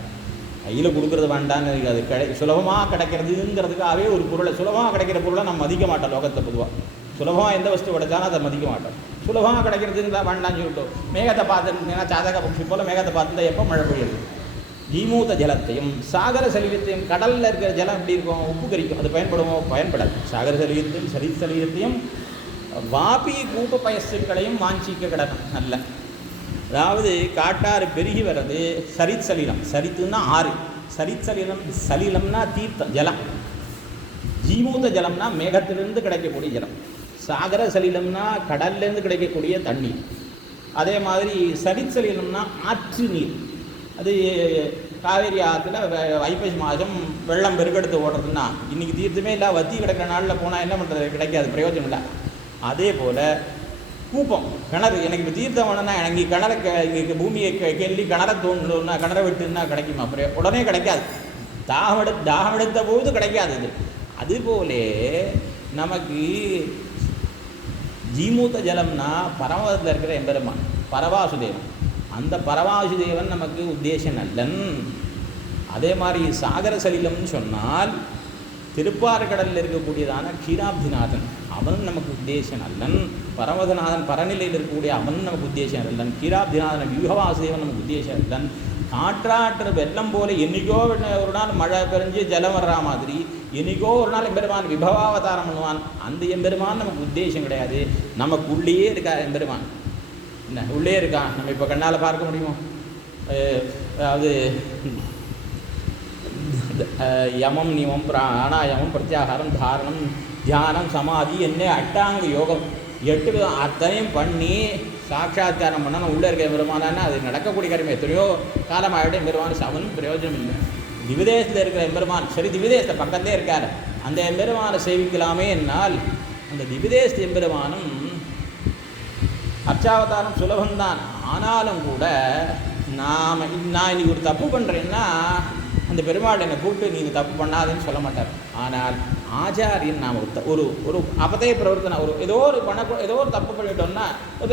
கையில் கொடுக்குறது வேண்டான்னு அது சுலபமாக கிடைக்கிறதுங்கிறதுக்காகவே ஒரு பொருளை, சுலபமாக கிடைக்கிற பொருளை நம்ம மதிக்க மாட்டோம். லோகத்தை பொதுவாக சுலபமாக எந்த வஸ்து கிடைச்சாலும் அதை மதிக்க மாட்டோம். சுலபமாக கிடைக்கிறதுக்கு வேண்டான்னு சொல்லிட்டோம். மேகத்தை பார்த்துருந்தீங்கன்னா சாதக பட்சி போல் மேகத்தை பார்த்துருந்தா எப்போ மழை பெய்யுது. ஜீமூத ஜலத்தையும் சாகர சலீரத்தையும், கடலில் இருக்கிற ஜலம் எப்படி இருக்கும்? உப்பு கரிக்கும். அது பயன்படாது. சாகர சலீரத்தையும் சரீத் சலீரத்தையும் வாபி கூப்ப பயசுக்களையும் வாஞ்சிக்க கிடக்கும். நல்ல, அதாவது காட்டாறு பெருகி வர்றது சரித் சலீலம். சரித்துன்னா ஆறு. சரித் சலீலம், சலீலம்னா தீர்த்தம் ஜலம். ஜீமூத ஜலம்னா மேகத்திலிருந்து கிடைக்கக்கூடிய ஜலம். சாகர சலீலம்னா கடல்லேருந்து கிடைக்கக்கூடிய தண்ணீர். அதே மாதிரி சரித் சலீலம்னா ஆற்று நீர். அது காவேரி ஆற்றுல ஐப்பசி மாதம் வெள்ளம் பெருக்கெடுத்து ஓடுறதுன்னா இன்றைக்கி தீர்த்தமே இல்லை, வத்தி கிடக்கிற நாளில் போனால் என்ன பண்ணுறது? கிடைக்காது, பிரயோஜனம் இல்லை. அதே போல் கூப்பம், கிணறு. எனக்கு இப்போ தீர்த்தம் வேணும்னா எனக்கு கிணற இங்கே பூமியை கெல்லி கிணற தோணுன்னா, கிணற விட்டுன்னா கிடைக்குமா? உடனே கிடைக்காது. தாகம் எடுத்த போது கிடைக்காது. இது அதுபோலே நமக்கு ஜீமூத்த ஜலம்னா பரமத்தில் இருக்கிற எம்பெருமான் பரவாசுதேவன். அந்த பரவாசுதேவன் நமக்கு உத்தேச நல்லன். அதே மாதிரி சாகர சலீலம்னு சொன்னால் திருப்பார்கடலில் இருக்கக்கூடியதான க்ஷீராப்திநாதன், அவன் நமக்கு உத்தேசம் அல்லன். பரமதநாதன் பரநிலையில் இருக்கக்கூடிய அவன் நமக்கு உத்தேசம் அல்லன். க்ஷீராப்திநாதன் வியூகவாசுதேவன் நமக்கு உத்தேசம் அல்லன். காற்றாற்று வெள்ளம் போல என்னைக்கோ ஒரு நாள் மழை பெறிஞ்சு ஜலம் வர்ற மாதிரி என்னைக்கோ ஒரு நாள் எம்பெருமான் விபவாவதாரம் பண்ணுவான். அந்த எம்பெருமான் நமக்கு உத்தேசம் கிடையாது. நமக்கு உள்ளேயே இருக்கா எம்பெருமான். என்ன உள்ளே இருக்கான்? நம்ம இப்போ கண்ணால் பார்க்க முடியுமோ? அதாவது யமம் நியமம் பிராணாயாமம் பிரத்யாகாரம் தாரணம் தியானம் சமாதி என்ன அட்டாங்க யோகம் 8 அத்தனையும் பண்ணி சாட்சாத்காரம் பண்ணால் உள்ளே இருக்க எம்பெருமானா அது நடக்கக்கூடிய காரியமே. எத்தனையோ காலமாகிட்ட எம்பெருமான் அவனும் பிரயோஜனம் இல்லை. திவிதேசத்தில் இருக்கிற எம்பெருமான் சரி, திவிதேசத்தை பக்கத்தே இருக்கார், அந்த எம்பெருமானை சேவிக்கலாமே என்னால் அந்த திவிதேச எம்பெருமானும் அர்ச்சாவதாரம் சுலபந்தான். ஆனாலும் கூட நான் இன்னைக்கு ஒரு தப்பு பண்ணுறேன்னா அந்த பெருமாள் என்னை கூப்பிட்டு நீங்கள் தப்பு பண்ணாதுன்னு சொல்ல மாட்டார். ஆனால் ஆச்சாரியன் நாம் ஒரு ஒரு அபதய பிரவர்த்தனை, ஏதோ ஒரு தப்பு பண்ணிட்டோம்னா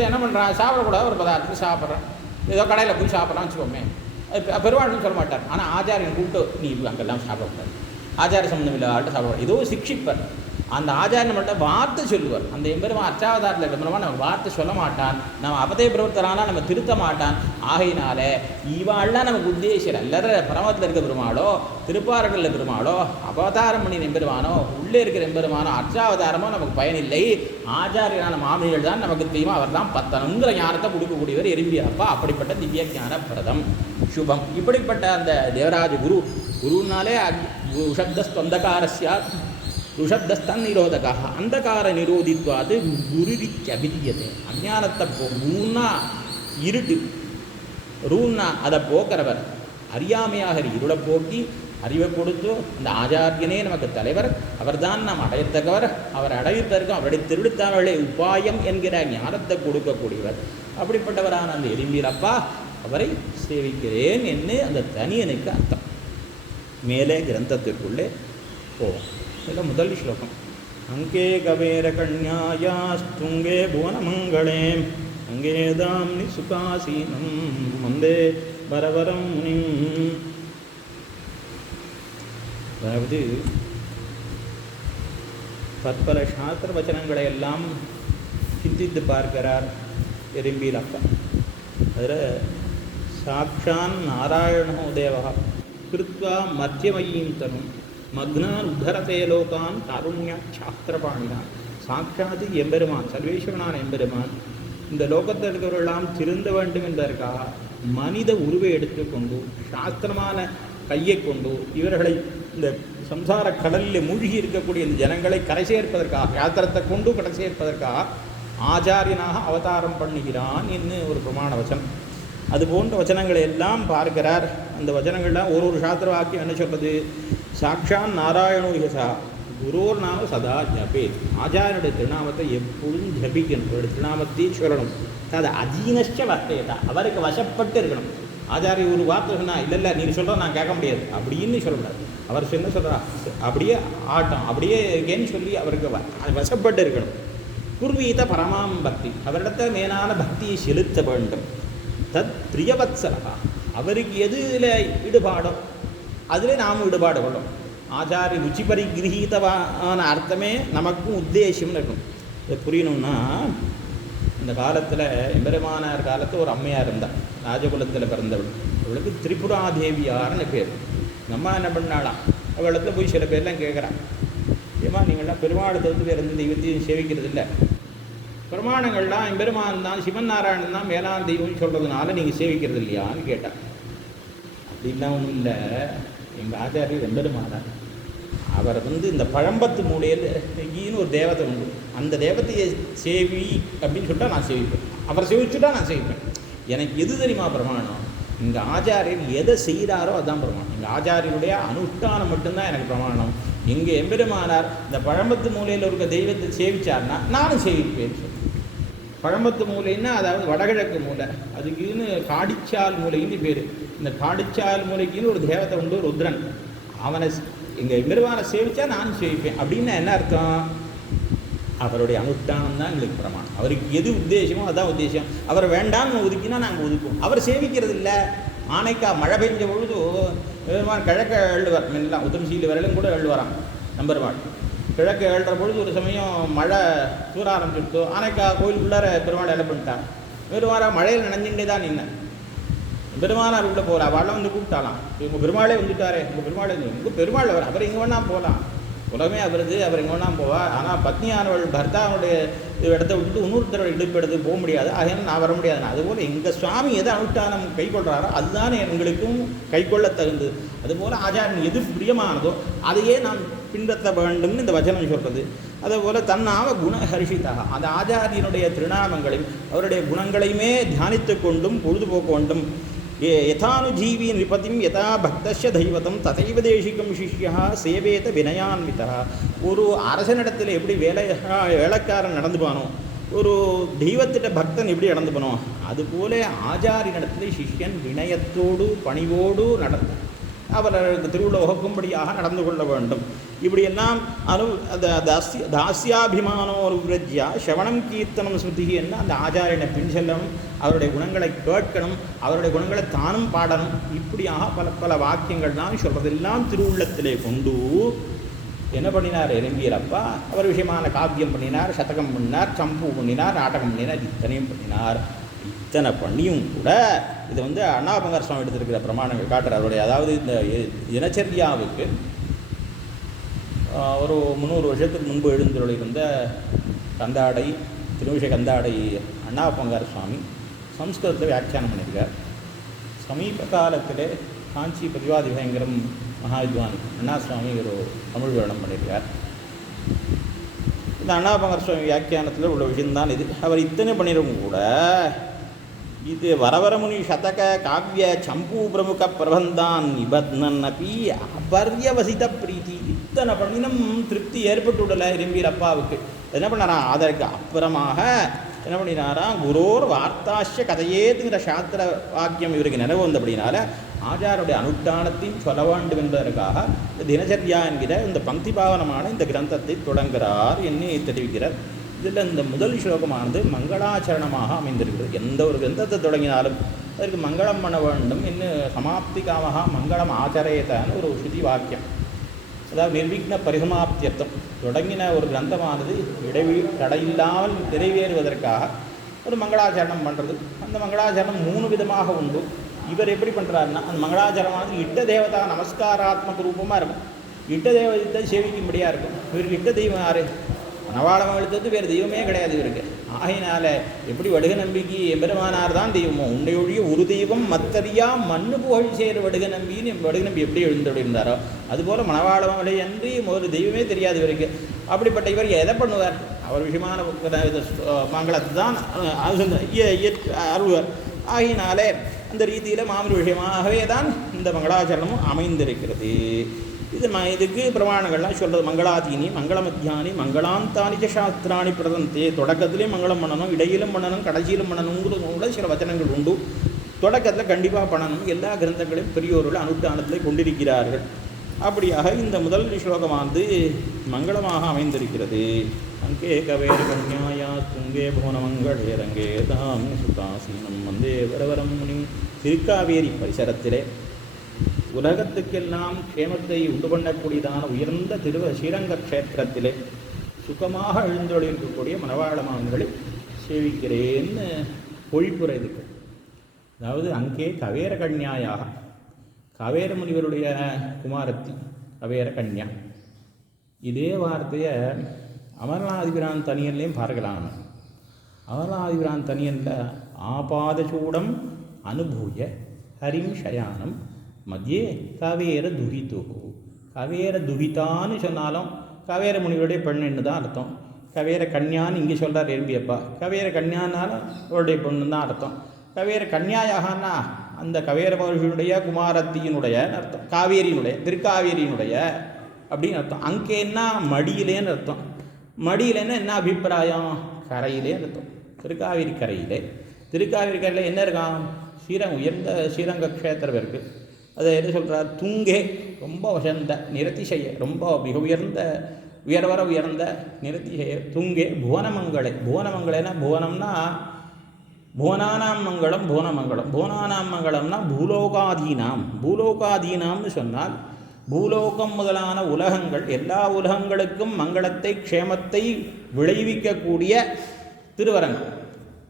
என்ன பண்ணுறான்? சாப்பிடக்கூடாது ஒரு பதார்த்தத்தை சாப்பிட்றான், ஏதோ கடையில் போய் சாப்பிட்றான்னு வச்சுக்கோமே, பெருமாள்னு சொல்ல மாட்டார். ஆனால் ஆச்சாரியன் கூப்பிட்டு நீ அங்கெல்லாம் சாப்பிடக்கூடாது, ஆச்சார சம்பந்தம் இல்லை ஆள்கிட்ட சாப்பிடக்கூடாது, ஏதோ சிக்ஷிப்பர். அந்த ஆச்சாரியன் நம்மள்கிட்ட வார்த்தை சொல்லுவார். அந்த எம்பெருமான் அர்ச்சாவதாரத்தில் இருக்கிற நம்ம வார்த்தை சொல்ல மாட்டான். நம்ம அபதய பிரவர்த்தனானா நம்ம திருத்த மாட்டான். ஆகையினால இவாள்லாம் நமக்கு உத்தேசம் அல்லற. பரமத்தில் இருக்கிற பெருமாளோ திருப்பாரகளில் பெருமாளோ அவதாரம் பண்ணின எம்பெருமானோ உள்ளே இருக்கிற எம்பெருமானோ அர்ச்சாவதாரமோ நமக்கு பயனில்லை. ஆச்சாரியனான மாமிகள் தான் நமக்கு தெரியுமா, அவர் தான் பத்தனங்கிற ஞானத்தை கொடுக்கக்கூடியவர் எறும்பியப்பா. அப்படிப்பட்ட திவ்ய ஞான பிரதம் சுபம். இப்படிப்பட்ட அந்த தேவராஜ குருனாலே உஷப்தஸ்தந்தகாரஸ்யா ருஷப்தஸ்தான் நிரோதகாக அந்தகார நிரோதித்வாது குருரிக்கு அபிதியத்தை. அஞ்ஞானத்தை ரூன்னா இருட்டு, ரூன்னா அதை போக்குறவர். அறியாமையாக இருளை போக்கி அறிவை கொடுத்து அந்த ஆச்சாரியனே நமக்கு தலைவர், அவர்தான் நாம் அடையத்தக்கவர். அவர் அடையத்தற்கும் அவருடைய திருடுத்தாவளை உபாயம் என்கிற ஞானத்தை கொடுக்கக்கூடியவர். அப்படிப்பட்டவரான அந்த எலும்பீரப்பா அவரை சேவிக்கிறேன் என்று அந்த தனியனுக்கு அர்த்தம். மேலே கிரந்தத்திற்குள்ளே போவோம். இதில் முதல் ஸ்லோகம். அங்கே கவேர கண்யாயாஸ்துங்கே புவனமங்களே அங்கேதாம்னி சுகாசீனம் வந்தே வரவரம் முனிம். அதாவது பற்பல சாஸ்திர வச்சனங்களை எல்லாம் சிந்தித்து பார்க்கிறார் எறும்பீரப்பா. அதில் சாட்சான் நாராயணோ தேவா கிருத்வா மத்தியமயீம் தரும் மக்னான் உத்தரத்தே லோகான் காருண்யாட்சாஸ்திரபாணினான். சாட்சாத் எம்பெருமான், சர்வேஸ்வரனான எம்பெருமான் இந்த லோகத்தில் இருக்கிறவர்களெல்லாம் திருந்த வேண்டும் என்பதற்காக மனித உருவை எடுத்துக்கொண்டு சாஸ்திரமான கையை கொண்டு இவர்களை இந்த சம்சார கடலில் மூழ்கி இருக்கக்கூடிய இந்த ஜனங்களை கரை சேர்ப்பதற்காக, யாத்திரத்தை கொண்டு கரை சேர்ப்பதற்காக ஆச்சாரியனாக அவதாரம் பண்ணுகிறான் என்று ஒரு பிரமாண வச்சனம். அது போன்ற வச்சனங்களை எல்லாம் பார்க்கிறார். அந்த வச்சனங்கள்லாம் ஒரு சாஸ்திர வாக்கியம் என்ன சொல்றது? சாட்சான் நாராயணோ யசா குரோர் நாம சதா ஜபே. ஆச்சாரியனுடைய திருநாமத்தை எப்பொழுதும் ஜபிக்கணும், அவருடைய திருநாமத்தையே சொல்லணும். அது அதீனச்ச வர்த்தையதா, அவருக்கு வசப்பட்டு இருக்கணும். ஆச்சாரிய ஒரு வார்த்தை சொன்னால் இல்லை நீ சொல்கிற நான் கேட்க முடியாது அப்படின்னு சொல்லக்கூடாது. அவர் என்ன சொல்கிறா அப்படியே ஆட்டம் அப்படியே இருக்கேன்னு சொல்லி அவருக்கு வசப்பட்டு இருக்கணும். குர்வீத பரமாம் பக்தி, அவரிடத்த மேலான பக்தியை செலுத்த வேண்டும். தத் பிரியவத்சலா, அவருக்கு எதில் ஈடுபாடோ அதில் நாம் ஈடுபாடு கொள்ளும். ஆச்சாரிய ருச்சி பரிகிரகீதமான அர்த்தமே நமக்கும் உத்தேசம்னு இருக்கும். இதை புரியணும்னா, இந்த காலத்தில் எம்பெருமானார் காலத்தில் ஒரு அம்மையார் இருந்தாள், ராஜகுலத்தில் பிறந்தவள். அவளுக்கு திரிபுராதேவியார்னு பேர். நம்ம என்ன பண்ணாலாம், அவளிடத்துல போய் சில பேர்லாம் கேட்குறான், ஏமா நீங்கள்லாம் பெருமாளை தவிர்த்து வேறு எந்த தெய்வத்தையும் சேவிக்கிறது இல்லை, பிரமாணங்கள்லாம் எம்பெருமான் தான் சிவன் நாராயணன் தான் மேலான தெய்வம்னு சொல்கிறதுனால நீங்கள் சேவிக்கிறது இல்லையான்னு கேட்டான். அப்படின்லாம் ஒன்றும் இல்லை, எங்கள் ஆச்சாரியர் எம்பெருமானார் அவர் இந்த பழம்பத்து மூலையில் ஈன்னு ஒரு தேவதை உண்டு, அந்த தேவதையை சேவி அப்படின்னு சொல்லிட்டா நான் சேவிப்பேன், அவர் சேவிச்சுட்டா நான் சேவிப்பேன். எனக்கு எது தெரியுமா பிரமாணம்? எங்கள் ஆச்சாரியர் எதை செய்கிறாரோ அதுதான் பிரமாணம். எங்கள் ஆச்சாரியருடைய அனுஷ்டானம் மட்டும்தான் எனக்கு பிரமாணம். எங்கள் எம்பெருமானார் இந்த பழம்பத்து மூலையில் இருக்க தெய்வத்தை சேவிச்சார்னா நானும் சேவிப்பேன்னு சொல்லி. பழம்பத்து மூலைன்னா அதாவது வடகிழக்கு மூலை, அதுக்குன்னு காடிச்சால் மூலைன்னு பேர். இந்த காடிச்சால் மூலைக்குன்னு ஒரு தேவதை உண்டு, ருத்ரன். அவனை எங்கள் எம்பெருமானை சேவிச்சா நானும் சேவிப்பேன் அப்படின்னா என்ன அர்த்தம்? அவருடைய அனுஷ்டானம் தான் எங்களுக்கு பிரமாணம். அவருக்கு எது உத்தேசமோ அதுதான் உத்தேசம். அவர் வேண்டாம்னு ஒதுக்கினா நாங்கள் ஒதுக்குவோம். அவர் சேவிக்கிறது இல்லை. ஆனைக்கா மழை பெஞ்ச பொழுது பெருமாள் கிழக்க எழுதுவார். முன்னெல்லாம் உத்தமசீல விரலும் கூட எழுதுவாராம் நம்பெருமாள். கிழக்கு எழுற பொழுது ஒரு சமயம் மழை தூர ஆரம்பிச்சுடுத்தோ, ஆனைக்கா கோயிலுக்குள்ளார பெருமாள் என்ன பண்ணிட்டான், பெருமாளா மழையில் நினைஞ்சுட்டே தான் நின்ன. பெருமானார் உள்ள போகலாம், அவளை கூப்பிட்டாலாம், உங்கள் பெருமாளே வந்துட்டாரே, உங்கள் பெருமாளே உங்கள் பெருமாள் அவர், அவர் எங்கே வேணால் போகலாம், உலகமே அவரது, அவர் எங்கே வேணால் போவா. ஆனால் பத்னியானவள் பர்த்தாவுடைய இடத்த விட்டுட்டு இன்னொருத்தரோட இடுப்பு எடுத்து போக முடியாது, ஆகையால் நான் வர முடியாதுண்ணா. அதுபோல் எங்கள் சுவாமி எதை அனுஷ்டானம் கை கொள்கிறாரோ அதுதான் எங்களுக்கும் கை கொள்ள தகுந்தது. அதுபோல் ஆச்சாரியன் எது பிரியமானதோ அதையே நாம் பின்பற்ற வேண்டும்னு இந்த வச்சனம் சொல்கிறது. அதுபோல் தன்னாம குணஹர்ஷிதாக, அந்த ஆச்சாரியனுடைய திருநாமங்களையும் அவருடைய குணங்களையுமே தியானித்து கொண்டும் பொழுதுபோக்க வேண்டும். யதானுஜீவி நிருபதிம் யதா பக்தஸ்ய தெய்வதம் ததைவ தேசிகம் சிஷ்யா சேவேத வினயான்விதா. ஒரு அரசனிடத்தில் எப்படி வேலைக்காரன் நடந்துப்பானோ, ஒரு தெய்வத்திட்ட பக்தன் எப்படி நடந்துப்பானோ, அதுபோல ஆச்சாரியனிடத்தில் சிஷ்யன் வினயத்தோடு பணிவோடு அவர்களுக்கு திருவுலோகக்கும்படியாக நடந்து கொள்ள வேண்டும். இப்படியெல்லாம் தாஸ்யாபிமானோ விரஜ்யா சவணம் கீர்த்தனம் ஸ்ருதி என்ன, அந்த ஆச்சாரியனை பின் செல்லணும், அவருடைய குணங்களை கேட்கணும், அவருடைய குணங்களை தானும் பாடணும். இப்படியாக பல பல வாக்கியங்கள்லாம் சொல்றதெல்லாம் திருவுள்ளத்திலே கொண்டு என்ன பண்ணினார் இறங்கியரப்பா, அவர் விஷயமான காவியம் பண்ணினார், சதகம் பண்ணினார், சம்பு பண்ணினார், நாடகம் பண்ணினார், இத்தனையும் பண்ணினார். இத்தனை பண்ணியும் கூட இது அண்ணாபங்கர் சுவாமி எடுத்திருக்கிற பிரமாணங்கள் காட்டுறார். அவருடைய அதாவது இந்த தினச்சரியாவுக்கு ஒரு 300 வருஷத்துக்கு முன்பு எழுந்துள்ள கந்தாடை திருவிஷ கந்தாடை அண்ணாபங்கர் சுவாமி சம்ஸ்கிருதத்தில் வியாக்கியானம் பண்ணியிருக்கார். சமீப காலத்திலே காஞ்சி பிரதிவாதி பயங்கரம் மகாவித்வான் அண்ணா சுவாமி ஒரு தமிழ் விவரணம் பண்ணியிருக்கார். இந்த அண்ணாபங்கர் சுவாமி வியாக்கியானத்தில் உள்ள விஷயம்தான் இது. அவர் இத்தனை பண்ணிடவும் கூட இது வரவரமுனி சதக காவிய சம்பூ பிரமுக பிரபந்தான் நிபத்னன் அப்பி அபர்யவசித பிரீத்தி, இத்தனை பண்ணினும் திருப்தி ஏற்பட்டுடலை இரும்பீர் அப்பாவுக்கு. என்ன பண்ணாரா, அதற்கு அப்புறமாக என்ன பண்ணினாரா, குரோர் வார்த்தாஷ்ய கதையேதுங்கிற சாஸ்திர வாக்கியம் இவருக்கு நினைவு வந்தபடினால ஆச்சாருடைய அனுஷ்டானத்தையும் சொல்ல வேண்டும் என்பதற்காக தினச்சரியா என்கிற இந்த பக்தி பாவனமான இந்த கிரந்தத்தை தொடங்குகிறார் என்று தெரிவிக்கிறார். இதில் இந்த முதல் ஸ்லோகமானது மங்களாச்சரணமாக அமைந்திருக்கிறது. எந்த ஒரு கிரந்தத்தை தொடங்கினாலும் அதற்கு மங்களம் பண்ண வேண்டும் என்று சமாப்திகாமகா மங்களம் ஆச்சரேதான்னு ஒரு ஸ்ருதி வாக்கியம், அதாவது நிர்விக்ன பரிசமாப்தியர்த்தம். தொடங்கின ஒரு கிரந்தமானது தடையில்லாமல் நிறைவேறுவதற்காக ஒரு மங்களாச்சரணம் பண்ணுறது. அந்த மங்களாச்சரணம் 3 விதமாக உண்டு. இவர் எப்படி பண்ணுறாருன்னா, அந்த மங்களாச்சரணமானது இட்ட தேவதா நமஸ்காராத்மக ரூபமாக இருக்கும். இட்ட தெய்வத்தை சேவிக்கும்படியாக இருக்கும். இவருக்கு இட்ட தெய்வம் யார்? மணவாளம் அழுத்தது வேறு தெய்வமே கிடையாது இவருக்கு. ஆகையினால எப்படி வடுக நம்பிக்கை எம்பெருமானார் தான் தெய்வமோ உண்டையொழிய ஒரு தெய்வம் மத்தறியா மண்ணு புகழ் சேர் வடுக நம்பின்னு வடுக நம்பி எப்படி எழுந்தோடு இருந்தாரோ அதுபோல் மணவாளமலை அன்றி ஒரு தெய்வமே தெரியாது இவருக்கு. அப்படிப்பட்ட இவர் எதை பண்ணுவார்? அவர் விஷயமான மங்களத்தை தான் அருள்வார். ஆகையினாலே அந்த ரீதியில் மாமூல் விஷயமாகவே தான் இந்த மங்களாச்சரணமும் அமைந்திருக்கிறது. இதுக்கு பிரமாணங்கள்லாம் சொல்கிறது. மங்களாதீனி மங்களமத்தியானி மங்களாந்தானிச்ச சாஸ்திராணி பிரதந்தே. தொடக்கத்திலையும் மங்களம் பண்ணணும், இடையிலும் பண்ணணும், கடைசியிலும் பண்ணணுங்கிறது கூட சில வச்சனங்கள் உண்டு. தொடக்கத்தில் கண்டிப்பாக பண்ணணும். எல்லா கிரந்தங்களையும் பெரியோர்கள் அனுஷ்டானத்தில் கொண்டிருக்கிறார்கள். அப்படியாக இந்த முதல் ஸ்லோகமானது மங்களமாக அமைந்திருக்கிறது. அங்கே கவேர் கன்யாயா துங்கே புவனமங்களே ரங்கே தாம் சுதாசீனம் வந்தே வரவரம் முனி. திருக்காவேரி பரிசரத்திலே உலகத்துக்கெல்லாம் க்ஷேமத்தை உண்டு பண்ணக்கூடியதான உயர்ந்த ஸ்ரீரங்க க்ஷேத்திரத்திலே சுகமாக எழுந்தொழிருக்கக்கூடிய மணவாளமான்களை சேவிக்கிறேன்னு பொழிப்புரை இருக்கு. அதாவது அங்கே கவேர கன்யாயாக, கவேர முனிவருடைய குமாரத்தி கவேர கன்யா. இதே வார்த்தையை அமர்நாதிபிரான் தனியன்லேயும் பார்க்கலாம். அமர்நாதிபிரான் தனியனில் ஆபாதச்சூடம் அனுபூய ஹரிம் ஷயானம் மத்தியே கவேர துஹிதோ. கவேர துஹிதான்னு சொன்னாலும் கவேர முனிவருடைய பெண்ணுன்னு தான் அர்த்தம். கவேர கன்யான்னு இங்கே சொல்கிறார் எறும்பியப்பா. கவேர கன்யானாலும் அவருடைய பெண்ணு தான் அர்த்தம். கவேர கன்யாயாகனா அந்த கவேர மகர்ஷியினுடைய குமாரத்தியினுடைய அர்த்தம். காவேரியினுடைய திருக்காவேரியினுடைய அப்படின்னு அர்த்தம். அங்கேன்னா மடியிலேன்னு அர்த்தம். மடியிலேன்னா என்ன அபிப்பிராயம்? கரையிலேன்னு அர்த்தம். திருக்காவேரி கரையிலே. திருக்காவேரி கரையில் என்ன இருக்கான்? உயர்ந்த ஸ்ரீரங்க க்ஷேத்திரம் இருக்குது. அதை என்ன சொல்கிறார்? துங்கே ரொம்ப உயர்ந்த நிரதிசய ரொம்ப மிக உயர்ந்த உயர்ந்த நிரதிசய துங்கே புவனமங்களே. புவனமங்களேனா புவனம்னா புவனானாம் மங்களம் புவனமங்கலம். புவனானாம் மங்களம்னா பூலோகாதீனாம். பூலோகாதீனாம்னு சொன்னால் பூலோகம் முதலான உலகங்கள் எல்லா உலகங்களுக்கும் மங்களத்தை க்ஷேமத்தை விளைவிக்கக்கூடிய திருவரங்கம்.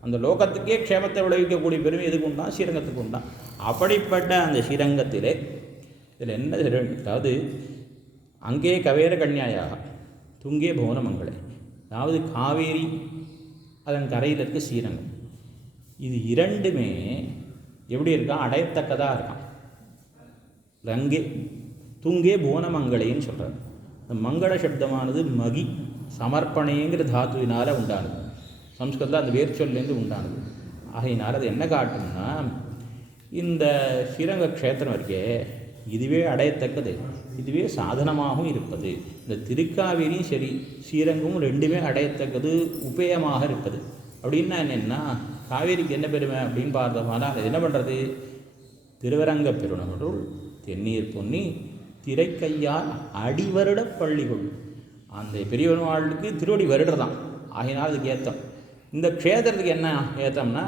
அந்த லோகத்துக்கே க்ஷேமத்தை விளைவிக்கக்கூடிய பெருமை எதுக்கு உண்டான்? ஸ்ரீரங்கத்துக்கு உண்டான். அப்படிப்பட்ட அந்த ஸ்ரீரங்கத்திலே இதில் என்ன, அதாவது அங்கே கவேர கன்யாயாக துங்கே புவனமங்களே, அதாவது காவேரி அதன் கரையில் இருக்க ஸ்ரீரங்கம். இது இரண்டுமே எப்படி இருக்கான்? அடையத்தக்கதாக இருக்கான். அங்கே துங்கே புவனமங்களேன்னு சொல்கிறார். இந்த மங்கள சப்தமானது மகி சமர்ப்பணேங்கிற தாத்துவினால் உண்டானது. சம்ஸ்கிருதத்தில் அந்த வேர்ச்சொல்லேருந்து உண்டானது. ஆகையினால் அது என்ன காட்டும்னா, இந்த ஸ்ரீரங்க க்ஷேத்திரம் இருக்கே இதுவே அடையத்தக்கது, இதுவே சாதனமாகவும் இருப்பது. இந்த திருக்காவேரியும் சரி ஸ்ரீரங்கமும் ரெண்டுமே அடையத்தக்கது, உபயமாக இருப்பது. அப்படின்னா என்னென்னா, காவேரிக்கு என்ன பெருமை அப்படின்னு பார்த்தோம்னா அது என்ன பண்ணுறது? திருவரங்க பெருநகருள் தென்னீர் பொன்னி திரைக்கையால் அடிவருட பள்ளிகள். அந்த பெரியவர்களுக்கு திருவடி வருடுறதான். ஆகினால் அதுக்கு ஏத்தம். இந்த க்ஷேத்திரத்துக்கு என்ன ஏத்தம்னா,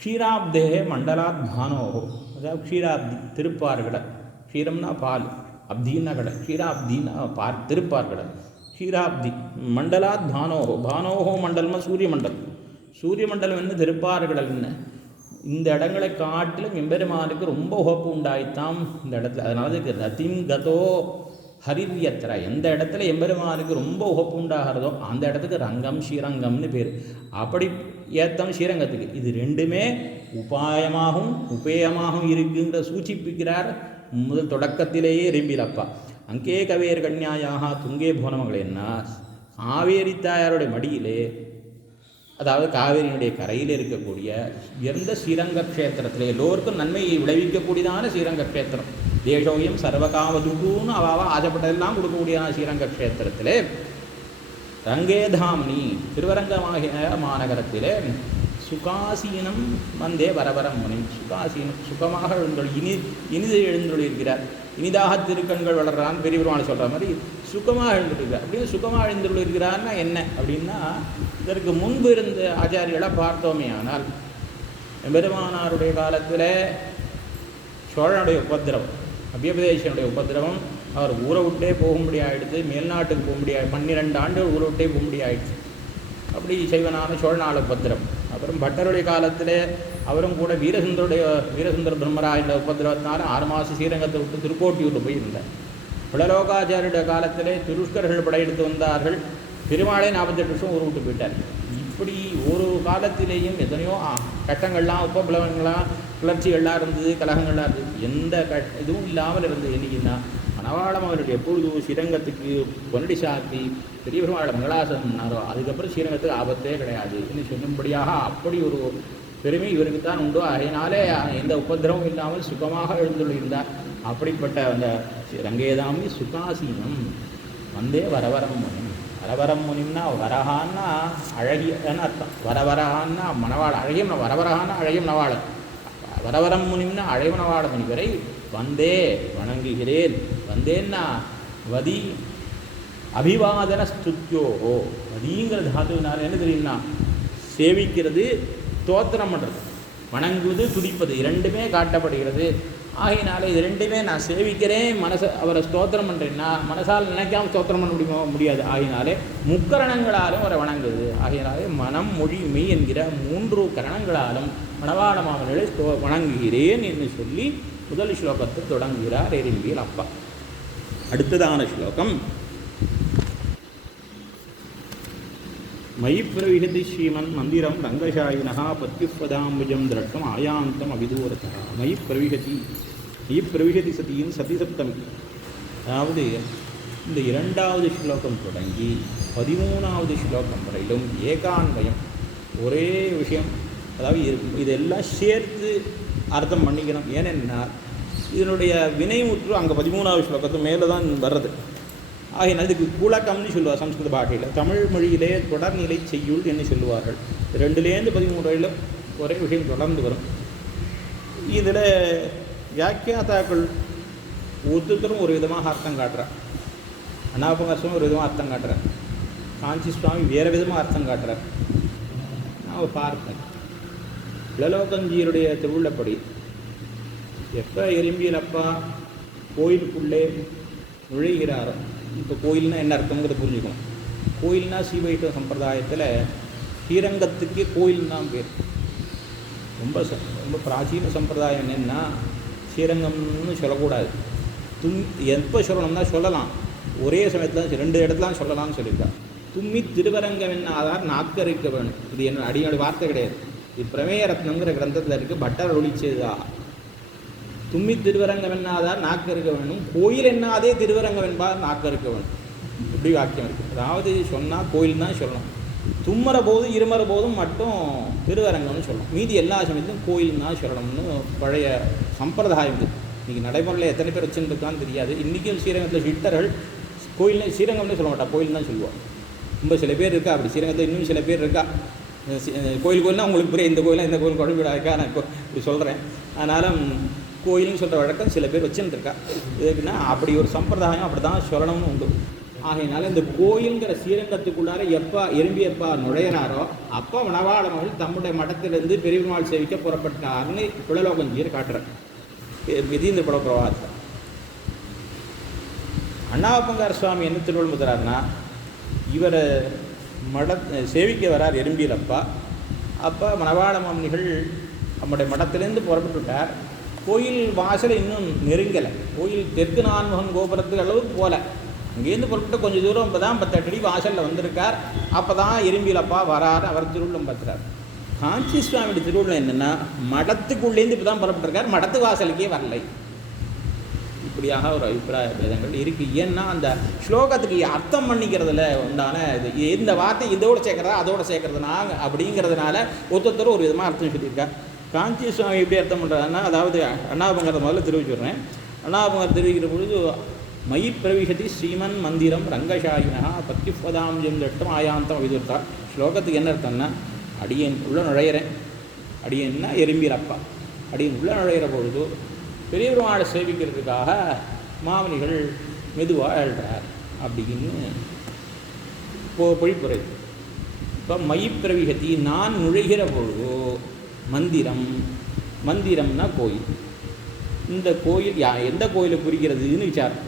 க்ஷீராப்தே மண்டலாத் பானோகோ, அதாவது க்ஷீராப்தி திருப்பார்கடை. க்ஷீரம்னா பால், அப்தின்னா கடை, க்ஷீராப்தின்னா திருப்பார்கடை. க்ஷீராப்தி மண்டலாத் பானோகோ. பானோகோ மண்டலமாக சூரிய மண்டலம். சூரிய மண்டலம் என்ன, திருப்பார்கடல் என்ன. இந்த இடங்களை காட்டிலும் எம்பெருமானுக்கு ரொம்ப உகப்பு உண்டாயித்தான் இந்த இடத்துல. அதனால இதுக்கு ரத்திம் கதோ ஹரிவியத்திர. எந்த இடத்துல எம்பெருமானுக்கு ரொம்ப உகப்பு உண்டாகிறதோ அந்த இடத்துக்கு ரங்கம் ஸ்ரீரங்கம்னு பேர். அப்படி ஏத்தம் ஸ்ரீரங்கத்துக்கு. இது ரெண்டுமே உபாயமாகவும் உபேயமாகவும் இருக்குங்கிற சூச்சிப்பிக்கிறார் முதல் தொடக்கத்திலேயே எறும்பிலப்பா. அங்கே கவேர் கன்யாயாக துங்கே புவனமங்களேன்னா, காவேரி தாயாருடைய மடியிலே, அதாவது காவேரியினுடைய கரையில் இருக்கக்கூடிய உயர்ந்த ஸ்ரீரங்க க்ஷேத்திரத்தில் எல்லோருக்கும் நன்மையை விளைவிக்கக்கூடியதான ஸ்ரீரங்க க்ஷேத்திரம். தேசோயம் சர்வகாமதுக்குன்னு அவாவா ஆசைப்பட்டதெல்லாம் கொடுக்கக்கூடியதான ஸ்ரீரங்க க்ஷேத்திரத்திலே ரங்கேதாம்னி திருவரங்கமாகிய மாநகரத்திலே சுகாசீனம் வந்தே வரவரம் முனி. சுகாசீனம் சுகமாக இனிது எழுந்துள்ளிருக்கிறார். இனிதாக திருக்கண்கள் வளர்றான்னு பெரிய பெருமாள் சொல்கிற மாதிரி சுகமாக எழுந்துள்ளிருக்கிறார். அப்படின்னு சுகமாக எழுந்துள்ளிருக்கிறார்னா என்ன அப்படின்னா, இதற்கு முன்பு இருந்த ஆச்சாரியர்களை பார்த்தோமே ஆனால், பெருமானாருடைய காலத்தில் சோழனுடைய உபத்திரவம், அபியபதேசனுடைய உபத்திரவம், அவர் ஊரை விட்டே போக முடியாயிடுது, மேல்நாட்டுக்கு போக முடியாது, 12 ஆண்டு ஊரை விட்டே போக முடியாயிடுச்சு. அப்படி செய்வனான சோழநாள் உபத்திரம். அப்புறம் பட்டருடைய காலத்தில் அவரும் கூட வீரசுந்தர பிரம்மராய உபத்திரவத்தினால 6 மாதம் ஸ்ரீரங்கத்தை விட்டு திருக்கோட்டியூரில் போய் இருந்தார். புலலோகாச்சாரியுடைய காலத்திலே துருஷ்கர்கள் படையெடுத்து வந்தார்கள். பெருமாளே 48 வருஷம் ஊர் விட்டு போயிட்டார். இப்படி ஒரு காலத்திலேயும் எத்தனையோ கஷ்டங்கள்லாம் உபபிளவங்கள்லாம் கிளர்ச்சிகள்லாம் இருந்தது, கலகங்கள்லாம் இருந்தது. எந்த இதுவும் இல்லாமல் இருந்தது. என்னைக்குன்னா மணவாளம் அவர்கள் எப்பொழுது ஸ்ரீரங்கத்துக்கு பொன்னடி சாத்தி பெரிய பெருமாளை மங்களாசனம் பண்ணாரோ அதுக்கப்புறம் ஸ்ரீரங்கத்துக்கு ஆபத்தே கிடையாது என்று சொல்லும்படியாக அப்படி ஒரு பெருமை இவருக்கு தான் உண்டோ. அதனாலே எந்த உபதிரவம் இல்லாமல் சுகமாக எழுந்துள்ளார். அப்படிப்பட்ட அந்த ரங்கேதாமி சுகாசீனம் வந்தே வரவரம் முனிம். வரவரம் முனிம்னா வரஹான்னா அழகியன்னு அர்த்தம். வரவரஹான்னா மணவாள அழகியம், வரவரஹான்னா அழகியம் நவாளன். வரவரம் முனிம்னா அழைவனவாள முனிவரை வந்தே வணங்குகிறேன். வந்தேன்னா வதி அபிவாதன ஸ்துத்யோஹோ. வதிங்கிற தாதுவினால என்ன தெரியும்னா சேவிக்கிறது, ஸ்தோத்திரம் பண்ணுறது, வணங்குவது, துடிப்பது இரண்டுமே காட்டப்படுகிறது. ஆகையினாலே இது ரெண்டுமே நான் சேவிக்கிறேன், அவரை ஸ்தோத்திரம் பண்ணுறேன்னா மனசால் நினைக்காமல் ஸ்தோத்திரம் பண்ண முடியாது. ஆகையினாலே முக்கரணங்களாலும் அவரை வணங்குது. ஆகையினாலே மனம், மொழி, மெய் என்கிற 3 கரணங்களாலும் மணவாள மாமனிகளை வணங்குகிறேன் என்று சொல்லி முதல் ஸ்லோகத்தை தொடங்குகிறார் எறும்பியல் அப்பா. அடுத்ததான ஸ்லோகம் மயி பிரவிஹதி ஸ்ரீமன் மந்திரம் ரங்கசாயினஹா பத்யுப்பதாம்புஜம் திரட்டம் ஆயாந்தம் அவிதூரதா. மயி பிரவிஹதி சதியின் சதிசப்தமி. அதாவது இந்த 2வது ஸ்லோகம் தொடங்கி 13வது ஸ்லோகம் வரையிலும் ஏகான்வயம் ஒரே விஷயம். அதாவது இதெல்லாம் சேர்த்து அர்த்தம் பண்ணிக்கணும். ஏனென்னா இதனுடைய வினைமுற்று அங்கே 13வது ஸ்லோகத்து மேலே தான் வர்றது. ஆகையினால் இதுக்கு கூலக்கம்னு சொல்லுவார் சம்ஸ்கிருத பாஷையில். தமிழ் மொழியிலே தொடர்நிலை செய்யுள் என்று சொல்லுவார்கள். 2லேருந்து 13 வரையிலும் ஒரே விஷயம் தொடர்ந்து வரும். இதில் வியாக்கியாதாக்கள் ஒருத்தரும் ஒரு விதமாக அர்த்தம் காட்டுறார். அண்ணாபங்க சுவாமி ஒரு விதமாக அர்த்தம் காட்டுறார். காஞ்சி சுவாமி வேறு விதமாக அர்த்தம் காட்டுறார். நான் பார்ப்பேன் இளலோகஞ்சியருடைய திருவுள்ளப்படி எப்போ எறும்பியல் அப்பா கோயிலுக்குள்ளே நுழைகிறாரோ, இப்போ கோயில்னால் என்ன அர்த்தங்கிறது புரிஞ்சுக்கணும். கோயில்னா சீவைஷ்ணவ சம்பிரதாயத்தில் ஸ்ரீரங்கத்துக்கே கோயில் தான் பேர். ரொம்ப ரொம்ப பிராச்சீன சம்பிரதாயம் என்னென்னா ஸ்ரீரங்கம்னு சொல்லக்கூடாது. எப்போ சொல்லணும்னா சொல்லலாம், ஒரே சமயத்தில் 2 இடத்துல சொல்லலாம்னு சொல்லியிருக்கா. தும்மி திருவரங்கம் என்ன ஆதார் நாக்கரிக்க வேணும். இது என்ன அடியோட வார்த்தை கிடையாது. இது பிரமேய ரத்னங்கிற கிரந்தத்தில் இருக்குது. பட்டர் ஒழிச்சதா தும்மி திருவரங்கம் என்னாதார் நாக்கு இருக்க வேணும், கோயில் என்ன அதே திருவரங்கம் என்பார் நாக்கு இருக்க வேணும். இப்படி வாக்கியம் இருக்குது. அதாவது சொன்னால் கோயில் தான் சொல்லணும். தும்மற போதும் இருமற போதும் மட்டும் திருவரங்கம்னு சொல்லணும். மீதி எல்லா சமயத்திலும் கோயில் தான் சொல்லணும்னு பழைய சம்பிரதாயம். இன்றைக்கி நடைமுறையில் எத்தனை பேர் வச்சுருக்கான்னு தெரியாது. இன்றைக்கும் ஸ்ரீரங்கத்தில் ஹிட்டர்கள் கோயில்னு ஸ்ரீரங்கம்னு சொல்ல மாட்டா, கோயில் தான் சொல்லுவாள். ரொம்ப சில பேர் இருக்கா அப்படி. ஸ்ரீரங்கத்தில் இன்னும் சில பேர் இருக்கா. கோயில்னா உங்களுக்கு புரிய, இந்த கோயிலாக இந்த கோயில் குழம்பு இருக்கா, நான் இப்படி சொல்கிறேன். அதனால் கோயில்னு சொல்கிற வழக்கம் சில பேர் வச்சுருக்கா. இதுக்குன்னா அப்படி ஒரு சம்பிரதாயம் அப்படி தான் சொல்லணும்னு உண்டு. ஆகையினால இந்த கோயில்ங்கிற ஸ்ரீரங்கத்துக்குள்ளார எப்போ எறும்பியப்பா நுழையினாரோ அப்போ மணவாள மகள் தம்முடைய மடத்திலிருந்து பெரிய பெருமாள் சேவிக்க புறப்பட்டார்னு குலலோகஞ்சியர் காட்டுறார். விதீந்திர பட பிரவாதத்தை அண்ணாவப்பங்கார சுவாமி என்ன திருவள்ளுவரார்னா, இவரை சேவிக்க வரார் எறும்பியல் அப்பா. அப்போ மணவாள மாமனிகள் நம்முடைய மடத்திலேருந்து புறப்பட்டு விட்டார். கோயில் வாசலை இன்னும் நெருங்கலை. கோயில் தெற்கு நான்முகன் கோபுரத்துக்கு அளவுக்கு போகல. அங்கேருந்து புறப்பட்டு கொஞ்சம் தூரம் இப்போ தான் 10 அடி வாசலில் வந்திருக்கார். அப்போ தான் எறும்பியல் அப்பா வராரு. அவர் திருவுள்ளம் பார்த்துறார். காஞ்சி சுவாமியோட திருவுள்ளம் என்னென்னா, மடத்துக்குள்ளேருந்து இப்போ தான் புறப்பட்டுருக்கார், மடத்து வாசலுக்கே வரலை. இப்படியாக ஒரு அபிப்பிராய பேதங்கள் இருக்குது. ஏன்னா அந்த ஸ்லோகத்துக்கு அர்த்தம் பண்ணிக்கிறதுல உண்டான இது, இந்த வார்த்தை இதோடு சேர்க்குறதா அதோடு சேர்க்குறதுனா அப்படிங்கிறதுனால ஒருத்தர் ஒரு விதமாக அர்த்தம் சொல்லியிருக்கா. காஞ்சி சுவாமி எப்படி அர்த்தம் பண்ணுறாருன்னா, அதாவது அண்ணாபங்கரத்தை முதல்ல தெரிவிச்சுடுறேன். அண்ணாபங்கர் தெரிவிக்கிற பொழுது மயி பிரவிஷதி ஸ்ரீமன் மந்திரம் ரங்கசாயினா பத்யுப்பதாம்புஜம் திரட்டம் ஆயாந்தம் அவிதூரதா. ஸ்லோகத்துக்கு என்ன அர்த்தம்னா, அடியேன் உள்ள நுழையிறேன். அடியேன்னா எறும்பியல் அப்பா. அடியேன் உள்ள நுழையிற பொழுது பெரிய பெருமாளை சேவிக்கிறதுக்காக மாமனிகள் மெதுவாக எழுறார் அப்படின்னு பொழிப்புரை. இப்போ மயி பிரவிகதி நான் நுழைகிற பொழுது மந்திரம்னா கோயில். இந்த கோயில் எந்த கோயிலை குறிக்கிறதுன்னு விசாரம்.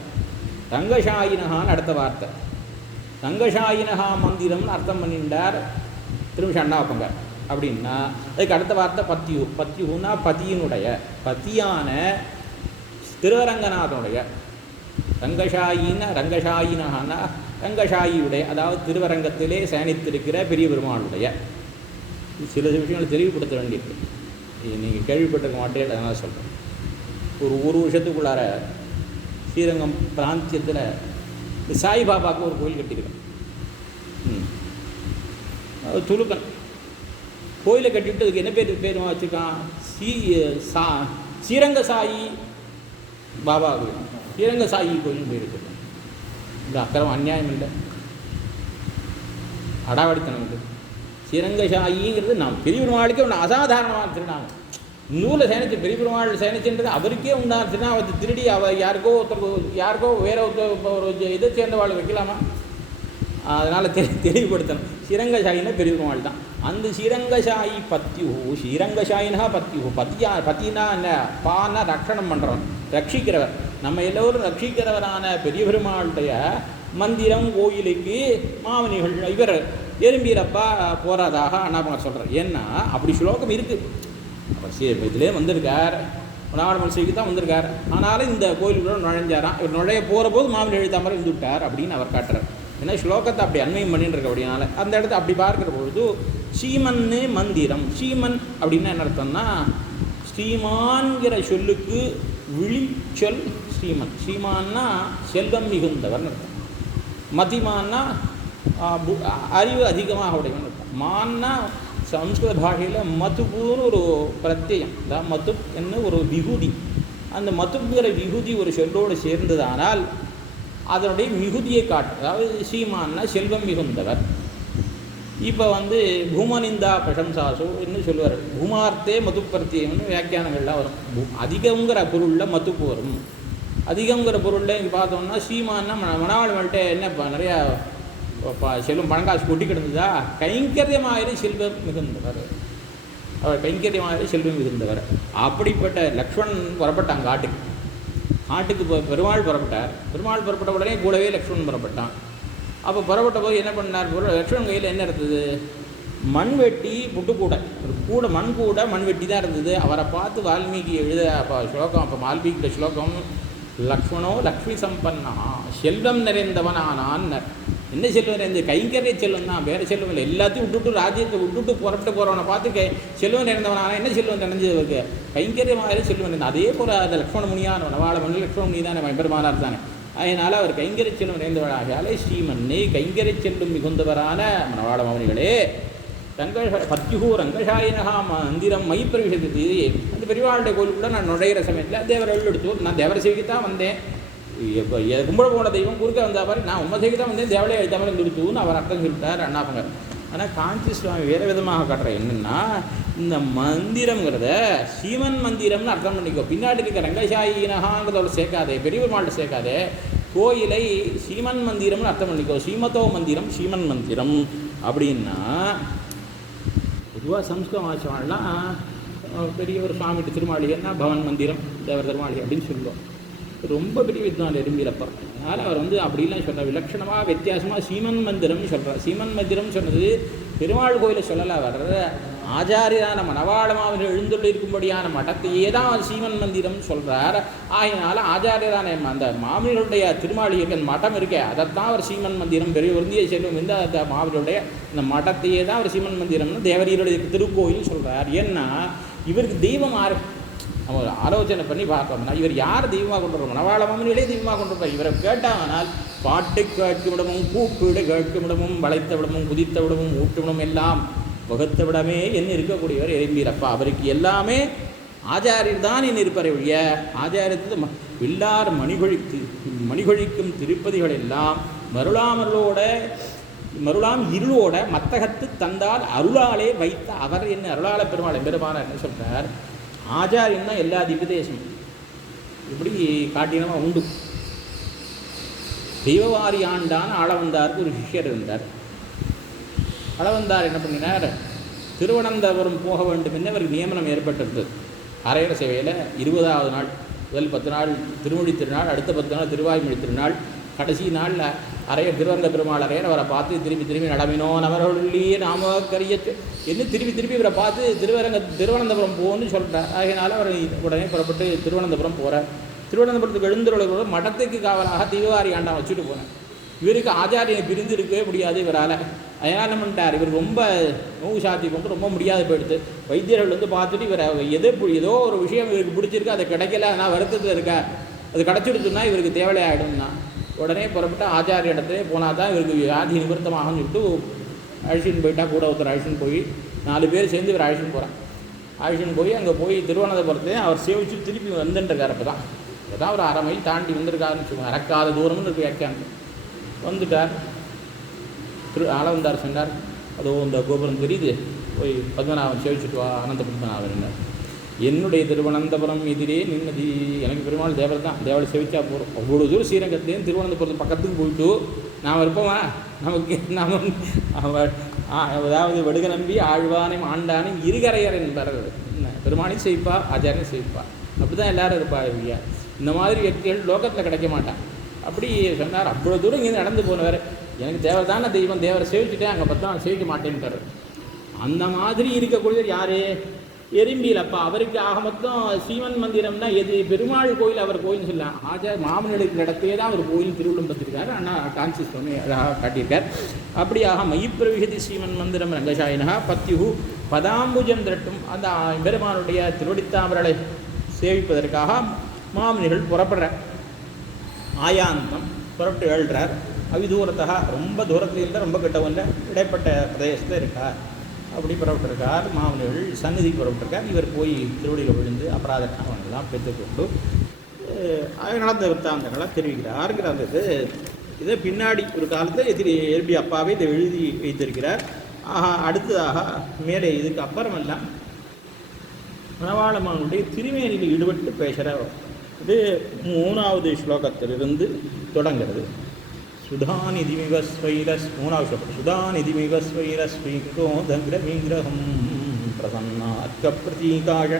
ரங்கசாயினகான்னு அடுத்த வார்த்தை. ரங்கசாயினகா மந்திரம்னு அர்த்தம் பண்ணிட்டார் திருமிஷ அண்ணாவப்பங்கார். அப்படின்னா அதுக்கு அடுத்த வார்த்தை பத்தியுன்னா பதியினுடைய, பதியான திருவரங்கநாதனுடைய. ரங்கஷாயினா ரங்கஷாயியுடைய, அதாவது திருவரங்கத்திலே சயனித்திருக்கிற பெரிய பெருமாளுடைய சில விஷயங்கள் தெளிவுபடுத்த வேண்டியிருக்கு. நீங்கள் கேள்விப்பட்டிருக்க மாட்டேன், அதனால் சொல்கிறேன். ஒரு வருஷத்துக்குள்ளார ஸ்ரீரங்கம் பிராந்தியத்தில் இந்த சாய்பாபாவுக்கு ஒரு கோயில் கட்டியிருக்கேன். துலுக்கன் கோயிலை கட்டிவிட்டு அதுக்கு என்ன பேர் வச்சுருக்கான்? ஸ்ரீரங்க சாயி பாபா கோயில், ஸ்ரீரங்க சாயி கோயில் பேர் வச்சுருக்கான். இந்த அக்கிரமம் அநியாயம் இல்லை, அடாவடித்தனம் இல்லை. ஸ்ரீரங்க சாயிங்கிறது நாம் பெரிய பெருமாளுக்கே ஒன்று அசாதாரணமாக திருநாங்க. நூலை சேனிச்சு பெரிய பெருமாள் சேனிச்சுன்றது அவருக்கே உண்டான திருநாவத்தை திருடி அவர் யாருக்கோ வேற ஒரு இதை சேர்ந்தவாள் வைக்கலாமா? அதனால் தெளிவுபடுத்தணும். ஸ்ரீரங்கசாயின்னா பெரிய பெருமாள் தான். அந்த ஸ்ரீரங்கசாயி பத்யு, ஸ்ரீரங்கசாயினா பத்யு, பத்தினா என்ன? பான்னா ரட்சணம் பண்ணுறவன், ரட்சிக்கிறவர். நம்ம எல்லோரும் ரட்சிக்கிறவரான பெரிய பெருமாளுடைய மந்திரம் கோயிலுக்கு மாமனிகள் இவர் எறும்பீரப்பா போகிறதாக அண்ணாமகர் சொல்கிறார். ஏன்னா அப்படி ஸ்லோகம் இருக்குது. அவர் இதிலே வந்திருக்கார், உணவாட மனுஷிக்கு தான் வந்திருக்கார். ஆனாலும் இந்த கோயிலுக்குள்ள நுழைஞ்சாராம். இவர் நுழைய போகிற போது மாமன் எழுத்தாமரை இருந்து விட்டார் அப்படின்னு அவர் காட்டுறார். ஏன்னா ஸ்லோகத்தை அப்படி அன்வயம் பண்ணிட்டு இருக்க அப்படினால அந்த இடத்த அப்படி பார்க்குற பொழுது ஸ்ரீமன்னு மந்திரம். ஸ்ரீமன் அப்படின்னா என்ன அர்த்தம்னா, ஸ்ரீமான்கிற சொல்லுக்கு விழிச்சொல் ஸ்ரீமன். ஸ்ரீமான்னா செல்வம் மிகுந்தவர்னு அர்த்தம். மதிமான்னா அறிவு அதிகமாக உடையவன் அர்த்தம். மான்னா சம்ஸ்கிருத பாஷையில் மத்துப்புன்னு ஒரு பிரத்யம், அதாவது மத்துப் என்ன ஒரு விகுதி. அந்த மத்துப்புங்கிற விகுதி ஒரு சொல்லோடு சேர்ந்ததானால் அதனுடைய மிகுதியை காட்டு. அதாவது ஸ்ரீமான்னா செல்வம் மிகுந்தவர். இப்போ பூமனிந்தா பிரசம்சாசோ என்ன சொல்லுவார், பூமார்த்தே மதுப்பிரத்தியம்னு வியாக்கியானங்கள்லாம் வரும். அதிகங்கிற பொருளில் மத்துப்பு வரும். அதிகங்கிற பொருளில் இங்கே பார்த்தோம்னா ஸ்ரீமான்னா மணவாள் மல்கிட்ட என்ன நிறையா செல்வம் பணங்காசு கொட்டி கிடந்ததா, கைங்கரியமாயிரம் செல்வம் மிகுந்தவர். அவர் கைங்கரியமாயிரம் செல்வம் மிகுந்தவர். அப்படிப்பட்ட லக்ஷ்மணன் புறப்பட்டான் காட்டுக்கு பெருமாள் புறப்பட்டார். பெருமாள் புறப்பட்ட உடனே கூடவே லக்ஷ்மணன் புறப்பட்டான். அப்போ புறப்பட்ட போது என்ன பண்ணார்? லக்ஷ்மணன் கையில் என்ன இருந்தது? மண்வெட்டி புட்டுக்கூடை, ஒரு கூட மண்வெட்டி தான் இருந்தது. அவரை பார்த்து வால்மீகி எழுத ஸ்லோகம், அப்போ வால்மீகியோட ஸ்லோகம், லக்ஷ்மணோ லக்ஷ்மி சம்பன்னா, செல்வம் நிறைந்தவனானான். என்ன செல்வம் நிறைந்த? கைங்கரிய செல்வம் தான், வேறு செல்வம் இல்லை. எல்லாத்தையும் விட்டுட்டு ராஜ்யத்தை விட்டுட்டு புறப்பட்டு போகிறவனை பார்த்து செல்வம் நிறைந்தவனான என்ன செல்வம் நிறைஞ்சதுக்கு? கைங்கரியமாக செல்வம் நிறைந்த. அதே போல் அந்த லக்ஷ்மண முனியான வனவாள மணி லக்ஷ்மண முனி தானே பெருமானார் தானே. அதனால் அவர் கைங்கரிய செல்வம் நிறைந்தவராகாலே ஸ்ரீமன்னே கைங்கரிய செல்வம் மிகுந்தவரான மனவாள மவனிகளே, பத்யுஹு ரங்கசாயினகா மந்திரம் மை பிரவிசதி. அந்த பெரியவாளுடைய கோயிலுக்குள்ள நான் நுழையிற சமயத்தில் தேவரை எடுத்து நான் தேவரை சேவிக்கத்தான் வந்தேன். கும்பிட போன தெய்வம் குறுக்க வந்த மாதிரி நான் உண்மைக்கு தான் வந்தேன், தேவலையை எழுத்தாமல் நிறுத்துன்னு அவர் அர்த்தம் சொல்லிட்டார் அண்ணாப்பங்க. ஆனால் காஞ்சி சுவாமி வேறு விதமாக காட்டுற என்னென்னா, இந்த மந்திரங்கிறத சீமன் மந்திரம்னு அர்த்தம் பண்ணிக்கோ. பின்னாடி இருக்க ரங்கசாயினகாங்கிறதோட சேர்க்காதே, பெரிய பெருமாள்கிட்ட சேர்க்காதே. கோயிலை சீமன் மந்திரம்னு அர்த்தம் பண்ணிக்கோ. சீமத்தோ மந்திரம் சீமன் மந்திரம் அப்படின்னா பொதுவாக சம்ஸ்கிருத வாசகம்லாம் பெரிய ஒரு சுவாமிகிட்ட திருமாளிகைன்னா பவன் மந்திரம் தேவர் திருமாளிகை அப்படின்னு சொல்லுவோம். ரொம்ப பெரிய வித்வான் எறும்பீரப்பா. அதனால் அவர் அப்படிலாம் சொல்கிறார். விலட்சணமாக வித்தியாசமாக சீமன் மந்திரம்னு சொல்கிறார். சீமன் மந்திரம்னு சொன்னது பெருமாள் கோயிலை சொல்லலை, வர்ற ஆச்சாரியான மணவாளமாக எழுந்துள்ளிருக்கும்படியான மடத்தையே தான் சீமன் மந்திரம்னு சொல்கிறார். ஆகினால ஆச்சாரியரான அந்த மாமனிகளுடைய திருமாளிகை மடம் இருக்கே, அதைத்தான் அவர் சீமன் மந்திரம், பெரிய வருந்திய செல்வம் இந்த அந்த மாமனிகளுடைய இந்த மடத்தையே தான் அவர் சீமன் மந்திரம்னு தேவரீருடைய திருக்கோயில் சொல்கிறார். ஏன்னா இவருக்கு தெய்வம் நம்ம ஒரு ஆலோசனை பண்ணி பார்த்தோம்னா இவர் யார் தெய்வமாக கொண்டு வருவோம்? மணவாள மாமனிகளே தெய்வமாக கொண்டு வருவார். இவரை கேட்டானால் பாட்டு கேட்கும் விடமும் கூப்பிடு கேட்கும் விடமும் வளைத்த விடமும் குதித்த விடமும் ஊட்டு விடமும் எல்லாம் வகுத்த விடமே என்ன இருக்கக்கூடியவர் எறும்பீரப்பா. அவருக்கு எல்லாமே ஆச்சாரியர் தான் என்ன இருப்பார் ஒழிய ஆச்சாரியத்தில் எல்லார் மணிகொழிக்கும் திருப்பதிகள் எல்லாம் மருளாம் இருளோட மத்தகத்து தந்தால் அருளாலே வைத்த அவர் என்ன அருளாள பெருமாள் பெருமானார் என்ன சொல்கிறார்? ஆச்சாரியன்னா எல்லா திவ்யதேசமும் இப்படி காட்டினமாக உண்டு. தெய்வவாரி ஆண்டான ஆளவந்தாருக்கு ஒரு சிஷ்யர் இருந்தார். ஆளவந்தார் என்ன பண்ணினார்? திருவனந்தபுரம் போக வேண்டும் என்று அவருக்கு நியமனம் ஏற்பட்டிருந்தது. அரையர சேவையில் 20வது நாள், முதல் 10 நாள் திருமொழி திருநாள், அடுத்த 10 நாள் திருவாய்மொழி திருநாள், கடைசி நாளில் அரையர் திருவரங்க பெருமாள் அரையர் அவரை பார்த்து திரும்பி நடமினோ நவர்களே நாம கரியச்சு என்ன திருப்பி இவரை பார்த்து திருவனந்தபுரம் போகணும்னு சொல்கிறார். அதனால் அவர் உடனே புறப்பட்டு திருவனந்தபுரம் போகிறார். திருவனந்தபுரத்துக்கு எழுந்துள்ள மடத்துக்கு காவலாக தீவாரி ஆண்டான் வச்சுட்டு போனேன். இவருக்கு ஆச்சாரியை பிரிந்து இருக்கவே முடியாது இவரால். அதனால் என்ன பண்ணிட்டார், இவர் ரொம்ப நோவு சாத்தி கொண்டு ரொம்ப முடியாது போயிடுது. வைத்தியர்கள் வந்து பார்த்துட்டு இவரை ஏதோ ஒரு விஷயம் இவருக்கு பிடிச்சிருக்கு, அதை கிடைக்கல, ஆனால் வருத்தத்தில் இருக்கா, அது கிடச்சிடுச்சுன்னா இவருக்கு தேவையாகிடும்னா உடனே புறப்பட்டு ஆச்சாரிய இடத்துல போனால் தான் இவருக்கு வியாதி நிவர்த்தமாகன்னு சொல்லிட்டு அழிச்சின்னு போயிட்டா. கூட ஒருத்தர் அழிச்சின்னு போய் 4 பேர் சேர்ந்து இவர் அழிச்சின்னு போகிறான். அழிச்சின்னு போய் அங்கே போய் திருவனந்தபுரத்தை அவர் சேவிச்சு திருப்பி வந்துட்டுருக்கார். அப்போ தான் ஏதாவது ஒரு 1/2 மைல் தாண்டி வந்திருக்காருன்னு வச்சுக்கோங்க. இறக்காத தூரம்னு இருக்கு வியாக்கியானம். வந்துட்டார். ஆளவந்தார் சொன்னார், அதோ இந்த கோபுரம் தெரியுது, போய் பத்மநாபன் சேவிச்சுட்டு வா. அனந்த பத்மநாபன் என்னுடைய திருவனந்தபுரம் எதிரே நிம்மதி, எனக்கு பெருமாள் தேவர் தான், தேவரை சேவிச்சா போகிறோம். அவ்வளோ தூரம் ஸ்ரீரங்கத்துலேயும் திருவனந்தபுரத்து பக்கத்துக்கு போயிட்டு நாம் இருப்போமா, நமக்கு நம்ம அதாவது வடுக நம்பி ஆழ்வானை ஆண்டானை இருகரையர் என்பார். பெருமாளையும் சேவிப்பா, ஆச்சாரியும் சேவிப்பா, அப்படி தான் எல்லோரும் இருப்பா. இல்லையா, இந்த மாதிரி व्यक्तिகள் லோகத்தில் கிடைக்க மாட்டான். அப்படி சொன்னார். அவ்வளோ தூரம் இங்கேருந்து நடந்து போனவர், எனக்கு தேவதான தெய்வம், தேவரை சேவிச்சுட்டேன், அங்கே பார்த்தா சேவிக்க மாட்டேன்ட்டார். அந்த மாதிரி இருக்கக்கூடியவர் யார், எறும்பியில். அப்போ அவருக்கு ஆக மொத்தம் சீவன் மந்திரம்னா எது, பெருமாள் கோயில். அவர் கோயில்னு சொல்லலாம். மாமனிகளுக்கு இடத்தையே தான் அவர் கோயில் திருவிழம் பற்றிருக்காரு. ஆனால் கான்சியஸ் பண்ணி அழகாக காட்டியிருக்கார். அப்படியாக மயிப்பிரவிகதி சீவன் மந்திரம் ரங்கசாயினா பத்யுகு பதாம்புஜம் திரட்டும். அந்த பெருமானுடைய திருவடித்தாமரலை சேவிப்பதற்காக மாமனிகள் புறப்படுறார். ஆயாந்தம் புறப்பட்டு எழுறார். அவிதூரத்தா, ரொம்ப தூரத்தில் இல்லை, ரொம்ப கிட்டவல்ல, இடைப்பட்ட பிரதேசத்தில் இருக்கார். அப்படி புறப்பட்டிருக்கார். மாமனிகள் சந்நிதிக்கு புறப்பட்டிருக்கார். இவர் போய் திருவடியில் விழுந்து அபராத அவனெல்லாம் பெற்றுக்கொண்டு நடந்த விற்த்தாந்தங்களாக தெரிவிக்கிறாருங்கிறது. இதை பின்னாடி ஒரு காலத்தில் எறும்பி அப்பாவே இதை எழுதி வைத்திருக்கிறார். அடுத்ததாக மேலே இதுக்கு அப்புறமெல்லாம் மணவாளமானுடைய திருமேனியில் ஈடுபட்டு பேசுகிற இது 3வது ஸ்லோகத்திலிருந்து தொடங்கிறது. சுதாநிதிமிவ ஸ்வைரஸ் 3வது ஸ்லோகம். சுதாநிதிமிவ ஸ்வைரஸ்வீகோதங்கிரவிங்கிரகம் பிரசன்னார்க்க பிரதீகாஷ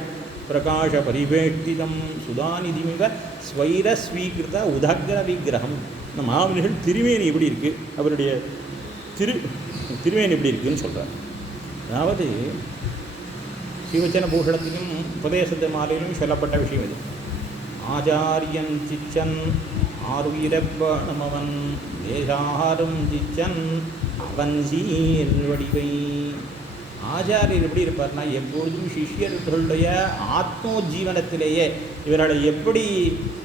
பிரகாஷ பரிவேஷ்டிதம். சுதாநிதிமிவ ஸ்வைரஸ்வீகிருத உதக்ர விக்கிரகம். இந்த மாமனிகள் திருமேனி எப்படி இருக்குது, அவருடைய திருமேனி எப்படி இருக்குதுன்னு சொல்கிறார். அதாவது சிவச்சன பூஷணத்திலும் உபதேசத்து மாலையிலும் சொல்லப்பட்ட விஷயம் இது. ஆச்சாரியன் சிச்சன் ஆர்வீரப்பணமவன் தேசாரம் சிச்சன் அவன் சீர் வடிவை. ஆச்சாரியர் எப்படி இருப்பார்னா, எப்பொழுதும் சிஷ்யர்களுடைய ஆத்மோஜீவனத்திலேயே இவர்களை எப்படி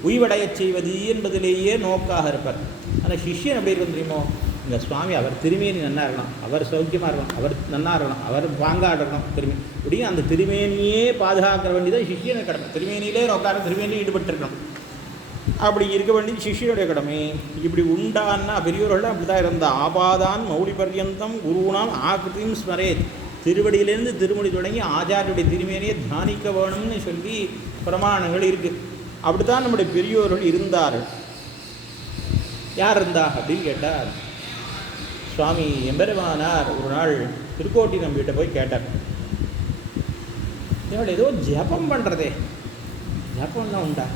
உய்வடைய செய்வது என்பதிலேயே நோக்காக இருப்பார். ஆனால் சிஷ்யன் எப்படி இருக்கும் தெரியுமோ, இந்த சுவாமி அவர் திருமேனி நன்னா இருக்கணும், அவர் சௌக்கியமாக இருக்கணும், அவர் நன்னா இருக்கணும், அவர் பாங்காடணும், திருமேனி இப்படியும் அந்த திருமேனியே பாதுகாக்கிற வேண்டியதான் சிஷியனுடைய கடமை. திருமேனியிலே நோக்கார திருமேனியும் ஈடுபட்டிருக்கணும். அப்படி இருக்க வேண்டியது சிஷியனுடைய கடமை. இப்படி உண்டான்னா பெரியவர்கள் அப்படி தான் இருந்தால் ஆபாதான் மௌலி பர்யந்தம் குருனாம் ஆகிருதியும் ஸ்மரேத். திருவடியிலேருந்து திருமுடி தொடங்கி ஆச்சாரியுடைய திருமேனியை தியானிக்க வேணும்னு சொல்லி பிரமாணங்கள் இருக்குது. அப்படி தான் நம்முடைய பெரியோர்கள் இருந்தார்கள். யார் இருந்தா அப்படின்னு கேட்டார், சுவாமி எம்பெருமானார் ஒரு நாள் திருக்கோட்டி நம்பிகிட்ட போய் கேட்டார், இவள் ஏதோ ஜபம் பண்ணுறதே, ஜபம்னா உண்டா,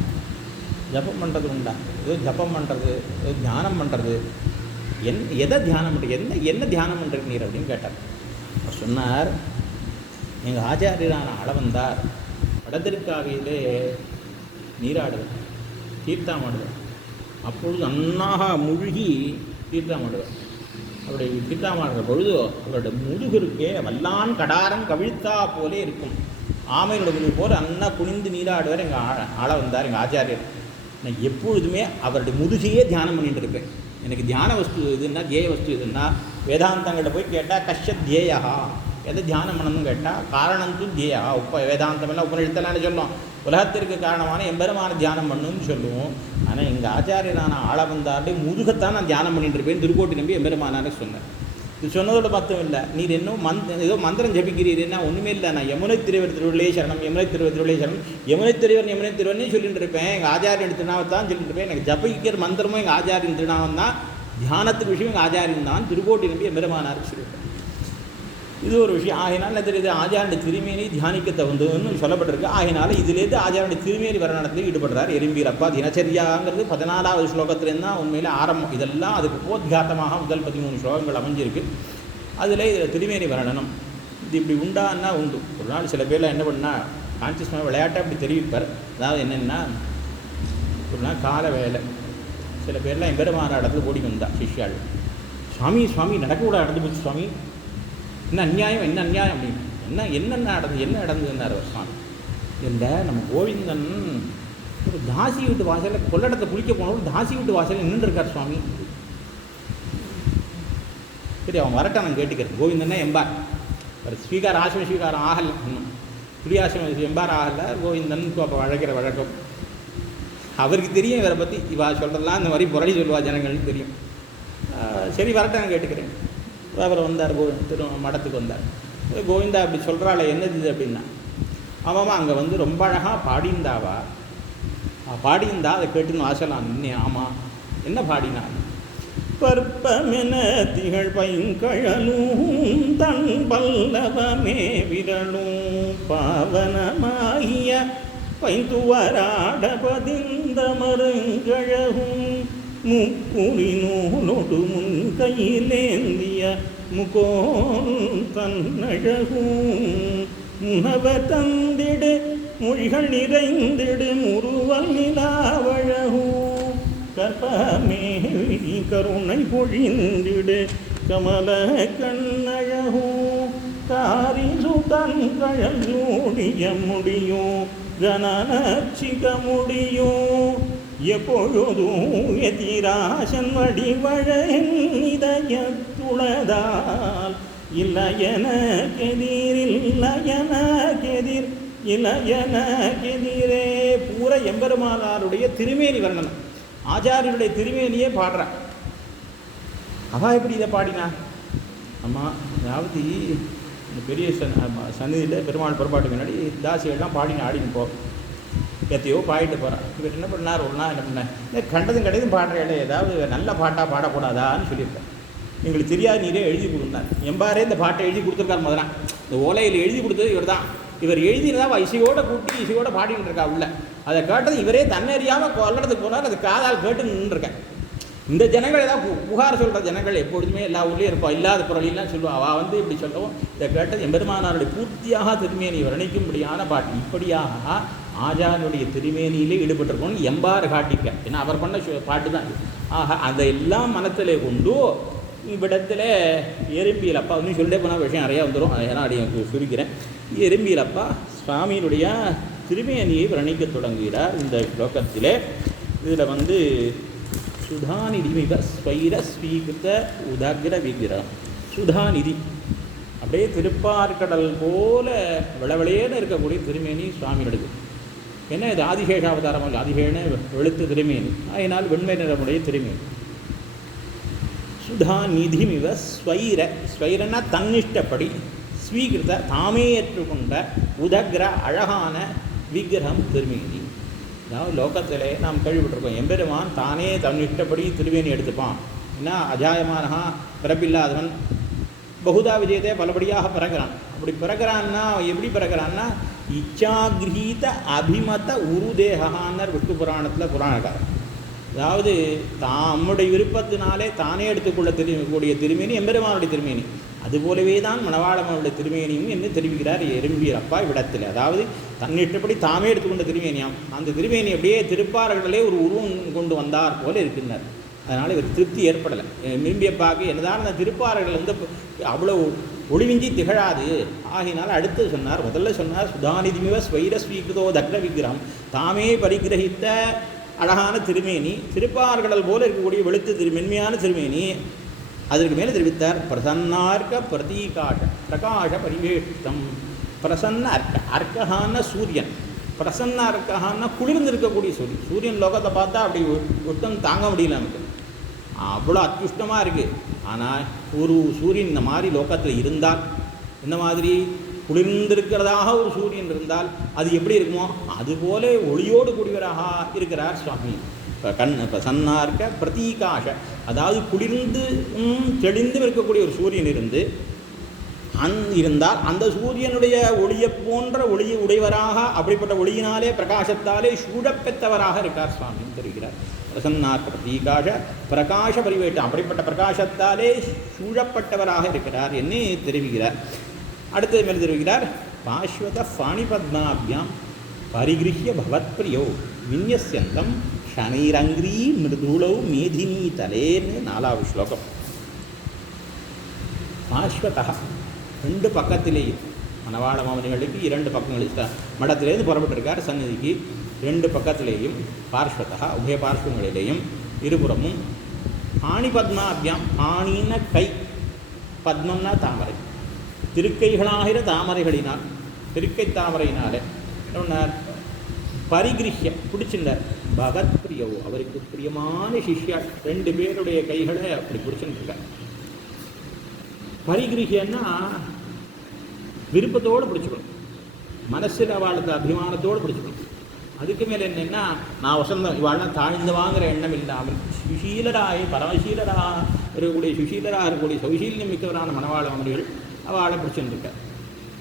ஜபம் பண்ணுறது உண்டா, ஏதோ ஜபம் பண்ணுறது, ஏதோ தியானம் பண்ணுறது, எதை தியானம் பண்ணுறது, என்ன தியானம் பண்ணுறது நீர் அப்படின்னு கேட்டார். அவர் சொன்னார், எங்கள் ஆச்சாரியரான அளவந்தார் வடதிருக்காவிலே நீராடுவார், தீர்த்தாமாடுவார். அப்பொழுது அண்ணாக மூழ்கி தீர்த்தாமாடுவார். அவருடைய தீர்த்தாமாடுற பொழுது அவருடைய முதுகிற்கே வல்லான் கடாரம் கவிழ்த்தா போலே இருக்கும். ஆமையோட முதுகு போல் அண்ணா குனிந்து நீராடுவார் எங்கள் அளவந்தார், எங்கள் ஆச்சாரியர். நான் எப்பொழுதுமே அவருடைய முதுகையே தியானம் பண்ணிட்டு இருப்பேன். எனக்கு தியான வஸ்து இதுன்னா தியேய வஸ்து இதுன்னா வேதாந்தங்கள்ட்ட போய் கேட்டால் கஷ்ட தியேயா, எதை தியானம் பண்ணணும்னு கேட்டால் காரணந்து தியேயா. வேதாந்தமெல்லாம் உபநிஷத்தெல்லாம் சொல்லுவோம், உலகத்திற்கு காரணமான எம்பெருமான தியானம் பண்ணுன்னு சொல்லுவோம். ஆனால் எங்கள் ஆச்சாரியரான ஆளவந்தாருடைய முதுகத்தான் நான் தியானம் பண்ணிட்டு இருப்பேன் திருக்கோட்டி நம்பி எம்பெருமானாரு சொன்னேன். இது சொன்னதோட மட்டும் இல்லை, நீர் இன்னும் ஏதோ மந்திரம் ஜபிக்கிறீர்னா ஒன்றுமே இல்லை. நான் யமுனை திருவர் திருவிழே சரணம், யமுனை திருவர் திருவிழே சரணம், யமுனை திருவர்னே சொல்லிட்டு இருப்பேன். எங்கள் ஆச்சாரியன் திருநாமம் தான் சொல்லிட்டு இருப்பேன். எனக்கு ஜபிக்கிற மந்திரமும் எங்கள் ஆச்சாரியன் திருநாமம் தான், தியானத்துக்கு விஷயம் எங்கள் ஆச்சாரியன் தான், திருக்கோட்டி நம்பி எம்பெருமானாரு சொல்லியிருப்பேன். இது ஒரு விஷயம். ஆகினால தெரியுது ஆச்சாரனுடைய திருமேனி தியானிக்க தகுந்ததுன்னு சொல்லப்பட்டிருக்கு. ஆகினால இதுலேருந்து ஆச்சாரனுடைய திருமேனி வர்ணனத்தில் ஈடுபடுறார் எறும்பீரப்பா. தினச்சரியாங்கிறது 14வது ஸ்லோகத்திலேருந்து தான் உண்மையில் ஆரம்பம். இதெல்லாம் அதுக்கு போத்காத்தமாக முதல் 13 ஸ்லோகங்கள் அமைஞ்சிருக்கு. அதில் இதில் திருமேனி வர்ணனம் இது இப்படி உண்டான்னா உண்டு. ஒரு நாள் சில பேரில் என்ன பண்ணால் கான்சியஸ்மாக விளையாட்டை அப்படி தெரிவிப்பார். அதாவது என்னென்னா, அப்படின்னா கால வேலை. சில பேர்லாம் எம்பெருமான இடத்துல ஓடி வந்தா சிஷ்யாள். சுவாமி சுவாமி நடக்கக்கூட நடந்து போச்சு சுவாமி, என்ன அநியாயம் என்ன அநியாயம் அப்படின்னு. என்ன நடந்ததுன்னார் அவர் சுவாமி. இல்லை நம்ம கோவிந்தன் ஒரு தாசி வீட்டு வாசலில் கொள்ளடத்தை குளிக்க போனவங்க தாசி வீட்டு வாசலில் நின்றுருக்கார் சுவாமி. சரி அவன் வரட்ட நான் கேட்டுக்கிறேன். கோவிந்தன்னா எம்பார் ஸ்வீகாரம் ஆசிரம ஸ்வீகாரம் ஆகலை, பிரியாசிரம எம்பார் ஆகலை, கோவிந்தன் அப்போ வழக்கிற வழக்கம் அவருக்கு தெரியும். இவரை பற்றி இவா சொல்கிறதெல்லாம் இந்த மாதிரி புரளி சொல்லுவா ஜனங்கள்னு தெரியும். சரி வரட்ட நான் கேட்டுக்கிறேன். அவர் வந்தார், மடத்துக்கு வந்தார். கோவிந்தா அப்படி சொல்கிறாள், என்னது இது அப்படின்னா, ஆமாம்மா அங்கே வந்து ரொம்ப அழகாக பாடிந்தாவா, பாடியிருந்தா அதை கேட்டுன்னு ஆசலாம். இன்னும் ஆமாம் என்ன பாடினா, பற்பமென திகழ் பைங்கழலும் தன் பல்லவமே விரலும் பாவனமாகிய பைந்துவராட பதிந்த மருங்கழகும் முக்குறி நூலொடு முன் கையிலேந்திய முகோன் தன்னழகும் முனவ தந்திடு மொழிகள் நிறைந்திடு முருவல் நிலாவழகும் கற்பமேவி கருணை பொழிந்திடு கமல கண்ணழகும் காரிசு தன் கழல் சூடிய முடியும் கனநச்சிக முடியும் எப்பொழுதும் எதிராசன் வடிவழன் இதயத்துளதால் இல்லையன கெதிரில் இல்லையன கெதிர் இளையன கெதிரே. பூரா எம்பெருமானாருடைய திருமேனி வர்ணனம், ஆச்சாரியருடைய திருமேனியே பாடுறான். அவா எப்படி இதை பாடினா? ஆமாம், அதாவது இந்த பெரிய சந்நிதியில் பெருமாள் புறப்பாட்டுக்கு முன்னாடி தாசிகள்லாம் பாடின்னு ஆடின்னு போ எத்தையோ பாடிட்டு போகிறான். இவர் என்ன பண்ணார், ஒரு நாள் என்ன பண்ணேன், கண்டதும் கிடையாது பாடுறேன், ஏதாவது நல்ல பாட்டாக பாடக்கூடாதான்னு சொல்லியிருக்கேன். எங்களுக்கு தெரியாது, நீரே எழுதி கொடுத்தார். எம்பாரே இந்த பாட்டை எழுதி கொடுத்துருக்காரு. முதல்ல இந்த ஓலையில் எழுதி கொடுத்தது இவர் தான். இவர் எழுதினதா இசையோடு கூட்டி இசையோடு பாடின்னு இருக்கா உள்ள. அதை கேட்டது இவரே தன்னறியாமல் கொல்லறதுக்கு போனார். அது காதால் கேட்டு நின்றுருக்கேன். இந்த ஜனங்கள் ஏதாவது புகார் சொல்கிற ஜனங்கள் எப்பொழுதுமே எல்லா ஊர்லேயும் இருப்பா, இல்லாத பொருளெல்லாம் சொல்லுவாள். அவள் வந்து இப்படி சொல்லவும் இதை கேட்டது எம்பெருமானாருடைய பூர்த்தியாக திருமேனி வர்ணிக்கும்படியான பாட்டு. இப்படியாக ஆச்சாரியனுடைய திருமேனியிலே ஈடுபட்டிருக்கோன்னு எம்பார் காட்டிக்க. ஏன்னா அவர் பண்ண பாட்டு தான். ஆக அதையெல்லாம் மனத்திலே கொண்டு இவ்விடத்தில் எறும்பியலப்பா இன்னும் சொல்லிட்டே போனால் விஷயம் நிறையா வந்துடும். அதனால் அடி சுருக்கிறேன். எறும்பியலப்பா சுவாமியினுடைய திருமேனியை வர்ணிக்க தொடங்குகிறார் இந்த ஸ்லோகத்திலே. இதில் வந்து சுதாநிதி மிக ஸ்வைர ஸ்வீகிருத்த உதகிர விக்கிரம். சுதாநிதி அப்படியே திருப்பார்கடல் போல விளவிளையேன்னு இருக்கக்கூடிய திருமேனி சுவாமிகளுக்கு. ஏன்னா இது ஆதிசேஷ அவதாரம் அல்ல, ஆதிசேஷன வெளுத்து திருமேனி, அதனால் வெண்மை நிறமுடைய திருமேனி. சுதாநிதிமிவ ஸ்வைர, ஸ்வைரன்னா தன்னிஷ்டப்படி, ஸ்வீகிருத தாமே ஏற்றுக்கொண்ட, உதகிர அழகான விக்கிரகம் திருமேனி. அதாவது லோகத்திலே நாம் கேள்விப்பட்டிருக்கோம், எம்பெருமான் தானே தன் இஷ்டப்படி திருவேணி எடுத்துப்பான். ஏன்னா அஜாயமானஹா பிறப்பில்லாதவன் பகுதா விஜயத்தை பலபடியாக பிறகுறான். அப்படி பிறகுறான்னா எப்படி பிறகுறான்னா இச்சாகிரீத அபிமத உருதேகான்னர் விஷ்ணு புராணத்தில் புராணக்காரன். அதாவது தம்முடைய விருப்பத்தினாலே தானே எடுத்துக்கொள்ள தெரியக்கூடிய திருமேனி எம்பெருமானுடைய திருமேனி. அதுபோலவே தான் மணவாளமனுடைய திருமேனியும் என்று தெரிவிக்கிறார் எறும்பியலப்பா இவ்விடத்தில். அதாவது தன்னிட்டபடி தாமே எடுத்துக்கொண்ட திருமேனியாம். அந்த திருமேனி அப்படியே திருப்பார்களே ஒரு உருவம் கொண்டு வந்தார் போல இருக்கின்றார். அதனால் இவர் திருப்தி ஏற்படலை. எறும்பியப்பாக்கு என்னதான் அந்த திருப்பார்கள் வந்து அவ்வளோ ஒளிவிஞ்சி திகழாது. ஆகினால் அடுத்து சொன்னார், முதல்ல சொன்னார் சுதாநிதிமிவ ஸ்வைர ஸ்வீகிருதோ தக்ர விக்கிரகம், தாமே பரிகிரகித்த அழகான திருமேனி, திருப்பார்கடல் போல இருக்கக்கூடிய வெளுத்து மென்மையான திருமேனி. அதற்கு மேலே தெரிவித்தார் பிரசன்னார்க்க பிரதீகாஷ பிரகாஷ பரிவேஷ்டம். பிரசன்ன அர்க்க, அர்க்கஹான சூரியன், பிரசன்ன அர்க்கஹான்னா குளிர்ந்து இருக்கக்கூடிய சூரியன். சூரியன் லோகத்தை பார்த்தா அப்படி ஒட்டம் தாங்க முடியல நமக்கு, அவ்வளோ அத்யுஷ்டமாக இருக்குது. ஆனால் ஒரு சூரியன் இந்த மாதிரி லோகத்தில் இருந்தால், இந்த மாதிரி குளிர்ந்திருக்கிறதாக ஒரு சூரியன் இருந்தால் அது எப்படி இருக்குமோ அதுபோல ஒளியோடு கூடியவராக இருக்கிறார் சுவாமி. பிரசன்னார்க்க பிரதீகாஷ, அதாவது குளிர்ந்து தெளிந்தும் இருக்கக்கூடிய ஒரு சூரியன் இருந்தால் அந்த சூரியனுடைய ஒளியை போன்ற ஒளியை உடையவராக, அப்படிப்பட்ட ஒளியினாலே பிரகாசத்தாலே சூழப்பெற்றவராக இருக்கார் சுவாமின்னு தெரிகிறார். பிரசன்னார்க்க பிரதீகாஷ பிரகாஷ பரிவேட்டம், அப்படிப்பட்ட பிரகாசத்தாலே சூழப்பட்டவராக இருக்கிறார் என்று தெரிவிக்கிறார். அடுத்தது மேலே தெரிவிக்கிறார் பாஸ்வத பாணிபத்மாபியாம் பரிகிருஹ்ய பவத் பிரியோ விநியஸ்யந்தம் ஷனைரங்கிரீ மிருதுளௌ மேதினி தலேன்னு 4வது ஸ்லோகம். சாஸ்வதா ரெண்டு பக்கத்திலேயும் மணவாள மாமனிகளுக்கு 2 பக்கங்கள் மடத்திலேருந்து புறப்பட்டிருக்கார் சந்நிதிக்கு. 2 பக்கத்திலேயும் பார்ஸ்வதா உபய பார்ஸ்வங்களிலேயும் இருபுறமும் பாணி பத்மாபியாம், பாணின கை, பத்மம்னா தாமரை, திருக்கைகளாகிற தாமரைகளினால், திருக்கை தாமரையினாலே பரிகிருஹ்ய பிடிச்சிருந்தார். பகத் பிரியோ அவருக்கு பிரியமான சிஷ்யா 2 பேருடைய கைகளை அப்படி பிடிச்சுருக்கார். பரிகிருஹ்யன்னா விருப்பத்தோடு பிடிச்சிக்கணும், மனசில் அவளுக்கு அபிமானத்தோடு பிடிச்சிக்கணும். அதுக்கு மேலே என்னென்னா நான் வசந்தம் இவாள்லாம் தாழ்ந்தவாங்கிற எண்ணம் இல்லாமல் சுஷீலராய் பரமசீலராக இருக்கக்கூடிய சுஷீலராக இருக்கக்கூடிய சௌசீல்யம் மிக்கவரான மணவாள மாமனிகள் அவளை பிடிச்சிருந்துருக்கார்.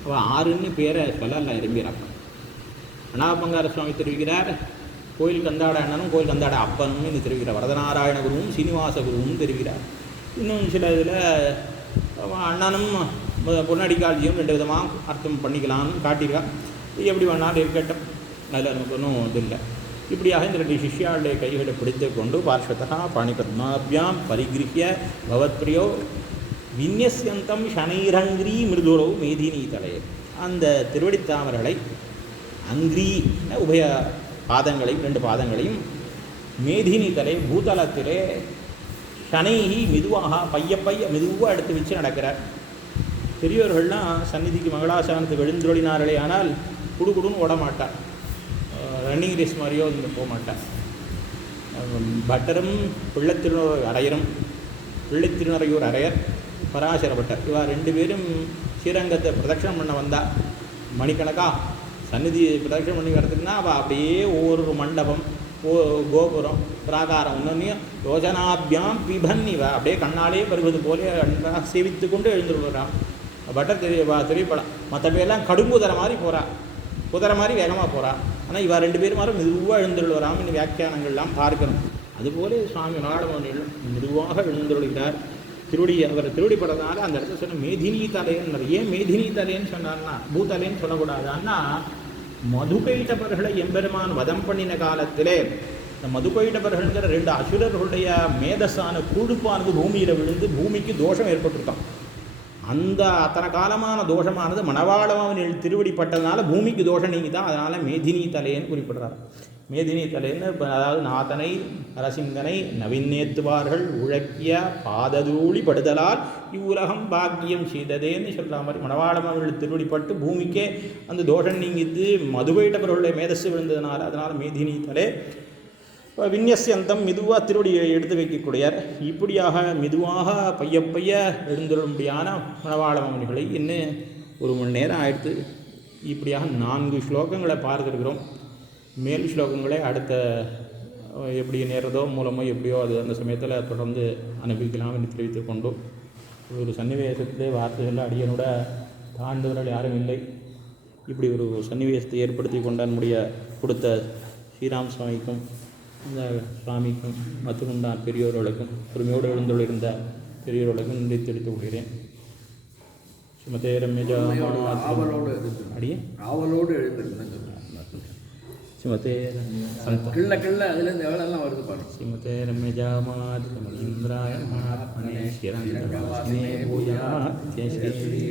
அவள் 6ன்னு பேரை சொல்லல விரும்புகிறார். அனாபங்கார சுவாமி தெரிவிக்கிறார், கோயில் கந்தாட அண்ணனும் கோயில் கந்தாட அப்பனும் இது தெரிவிக்கிறார். வரதநாராயண குருவும் சீனிவாச குருவும் தெரிவிக்கிறார். இன்னும் சில இதில் அண்ணனும் பொன்னடிக்காட்சியும் 2 விதமாக அர்த்தம் பண்ணிக்கலாம்னு காட்டியிருக்கா. எப்படி வேணாலும் இருக்கட்டும், அதில் நமக்கு ஒன்றும் இது இல்லை. இப்படியாக இந்த 2 சிஷ்யாளுடைய கைகளை பிடித்து கொண்டு பார்ஸ்வதா பாணிபத்மாபியாம் பரிகிருஹ்ய பவத்பிரியோ விநியஸ்யந்தம் ஷனைரங்கிரீ மிருதுளௌ மேதினி தலே, அந்த திருவடித்தாமர்களை அங்கிரீ உபய பாதங்களையும் 2 பாதங்களையும் மேதினி தலை பூதலத்திலே ஷனைஹி மெதுவாக பைய மெதுவாக எடுத்து வச்சு நடக்கிறார். பெரியவர்கள்லாம் சந்நிதிக்கு மங்களாசானத்துக்கு எழுந்தொழினார்களே ஆனால் குடுகுடுன்னு ஓட மாட்டார், ரன்னிங் ரேஸ் மாதிரியோ வந்து போக மாட்டார். பட்டரும் பிள்ளைத்திருநறையூர் அரையர் பராசர பட்டர் இவா 2 பேரும் ஸ்ரீரங்கத்தை பிரதட்சணம் பண்ண வந்தா. மணிக்கணக்காக சந்நிதி பிரதட்சணம் பண்ணி வரதுக்குன்னா அவள் அப்படியே ஒவ்வொரு மண்டபம் கோபுரம் பிராகாரம் ஒன்றையும் யோஜனாபியாம் பிபன்னிவ அப்படியே கண்ணாலே வருவது போல சேவித்து கொண்டு எழுந்துருவான். பட்டர் தெரியப்படாம். மற்ற பேரெல்லாம் கடுங்குதிரை மாதிரி போகிறா, குதிரை மாதிரி வேகமாக போகிறா. ஆனால் இவா 2 பேர் மாதிரி மெதுவாக எழுந்துருவாராம். இந்த வியாக்கியானங்கள்லாம் பார்க்கணும். அதுபோல சுவாமி மணவாளமாமனிகள் மெதுவாக எழுந்துருகிறார். அவர் திருவடிப்படனால அந்த இடத்துல சொன்ன மேதினி தலைன்னு. ஏன் மேதினி தலைன்னு சொன்னார்னா பூதலைன்னு சொல்லக்கூடாதான்னா, மதுகைட்டபர்களை எம்பெருமான் வதம் பண்ணின காலத்திலே இந்த மதுகைட்டபர்கள்ங்கிற 2 அசுரர்களுடைய மேதஸான குழுப்பானது பூமியில் விழுந்து பூமிக்கு தோஷம் ஏற்பட்டிருக்கான். அந்த அத்தனை காலமான தோஷமானது மணவாளமாமனிகள் திருவடிப்பட்டதுனால பூமிக்கு தோஷம் நீங்கி தான். அதனால் மேதினி தலைன்னு குறிப்பிடுறார். மேதினி தலைன்னு அதாவது நாதனை நரசிங்கனை நவீனேத்துவார்கள் உழக்கிய பாததூளி படுதலால் இவ்வுலகம் பாக்கியம் செய்ததேன்னு சொல்கிற மாதிரி மணவாளமாமனிகள் திருவடிப்பட்டு பூமிக்கே அந்த தோஷம் நீங்கித்து மதுவைட்டவர்களுடைய மேதஸு விழுந்ததுனால அதனால் மேதினி தலை விநியஸ்யந்தம் மெதுவாக திருவடியை எடுத்து வைக்கக்கூடியார். இப்படியாக மெதுவாக பைய எழுந்துள்ளபடியான மணவாளமாமனிகளை இன்னும் 1 மணி நேரம் ஆயிடுத்து. இப்படியாக 4 ஸ்லோகங்களை பார்த்துருக்கிறோம். மேல் ஸ்லோகங்களே அடுத்த எப்படி நேரதோ மூலமோ எப்படியோ அது அந்த சமயத்தில் தொடர்ந்து அனுபவிக்கலாம் என்று தெரிவித்து கொண்டோம். ஒரு சன்னிவேசத்திலே வார்த்தைகள் அடியனோட தாழ்ந்தவர்கள் யாரும் இல்லை. இப்படி ஒரு சன்னிவேசத்தை ஏற்படுத்தி கொண்ட நம்முடைய கொடுத்த ஸ்ரீராம் சுவாமிக்கும் இந்த சுவாமிக்கும் மற்றும்தான் பெரியோர்களுக்கும் பொறுமையோடு எழுந்துள்ள பெரியோர்களுக்கும் நன்றி தெரிவித்துக் கொள்கிறேன். ஸ்ரீமதே ரம்யஜா அடியே ஆவலோடு எழுந்திருந்தேன். ஸ்ரீமதே கிள்ள அதுலேருந்து எவ்வளோலாம் வருது பாருங்க. ஸ்ரீமதே ரம்யஜாமாத் மணீந்திராய மகாத்மனே ஸ்ரீரங்கவாசினே பூஜா ஜெய ஸ்ரீ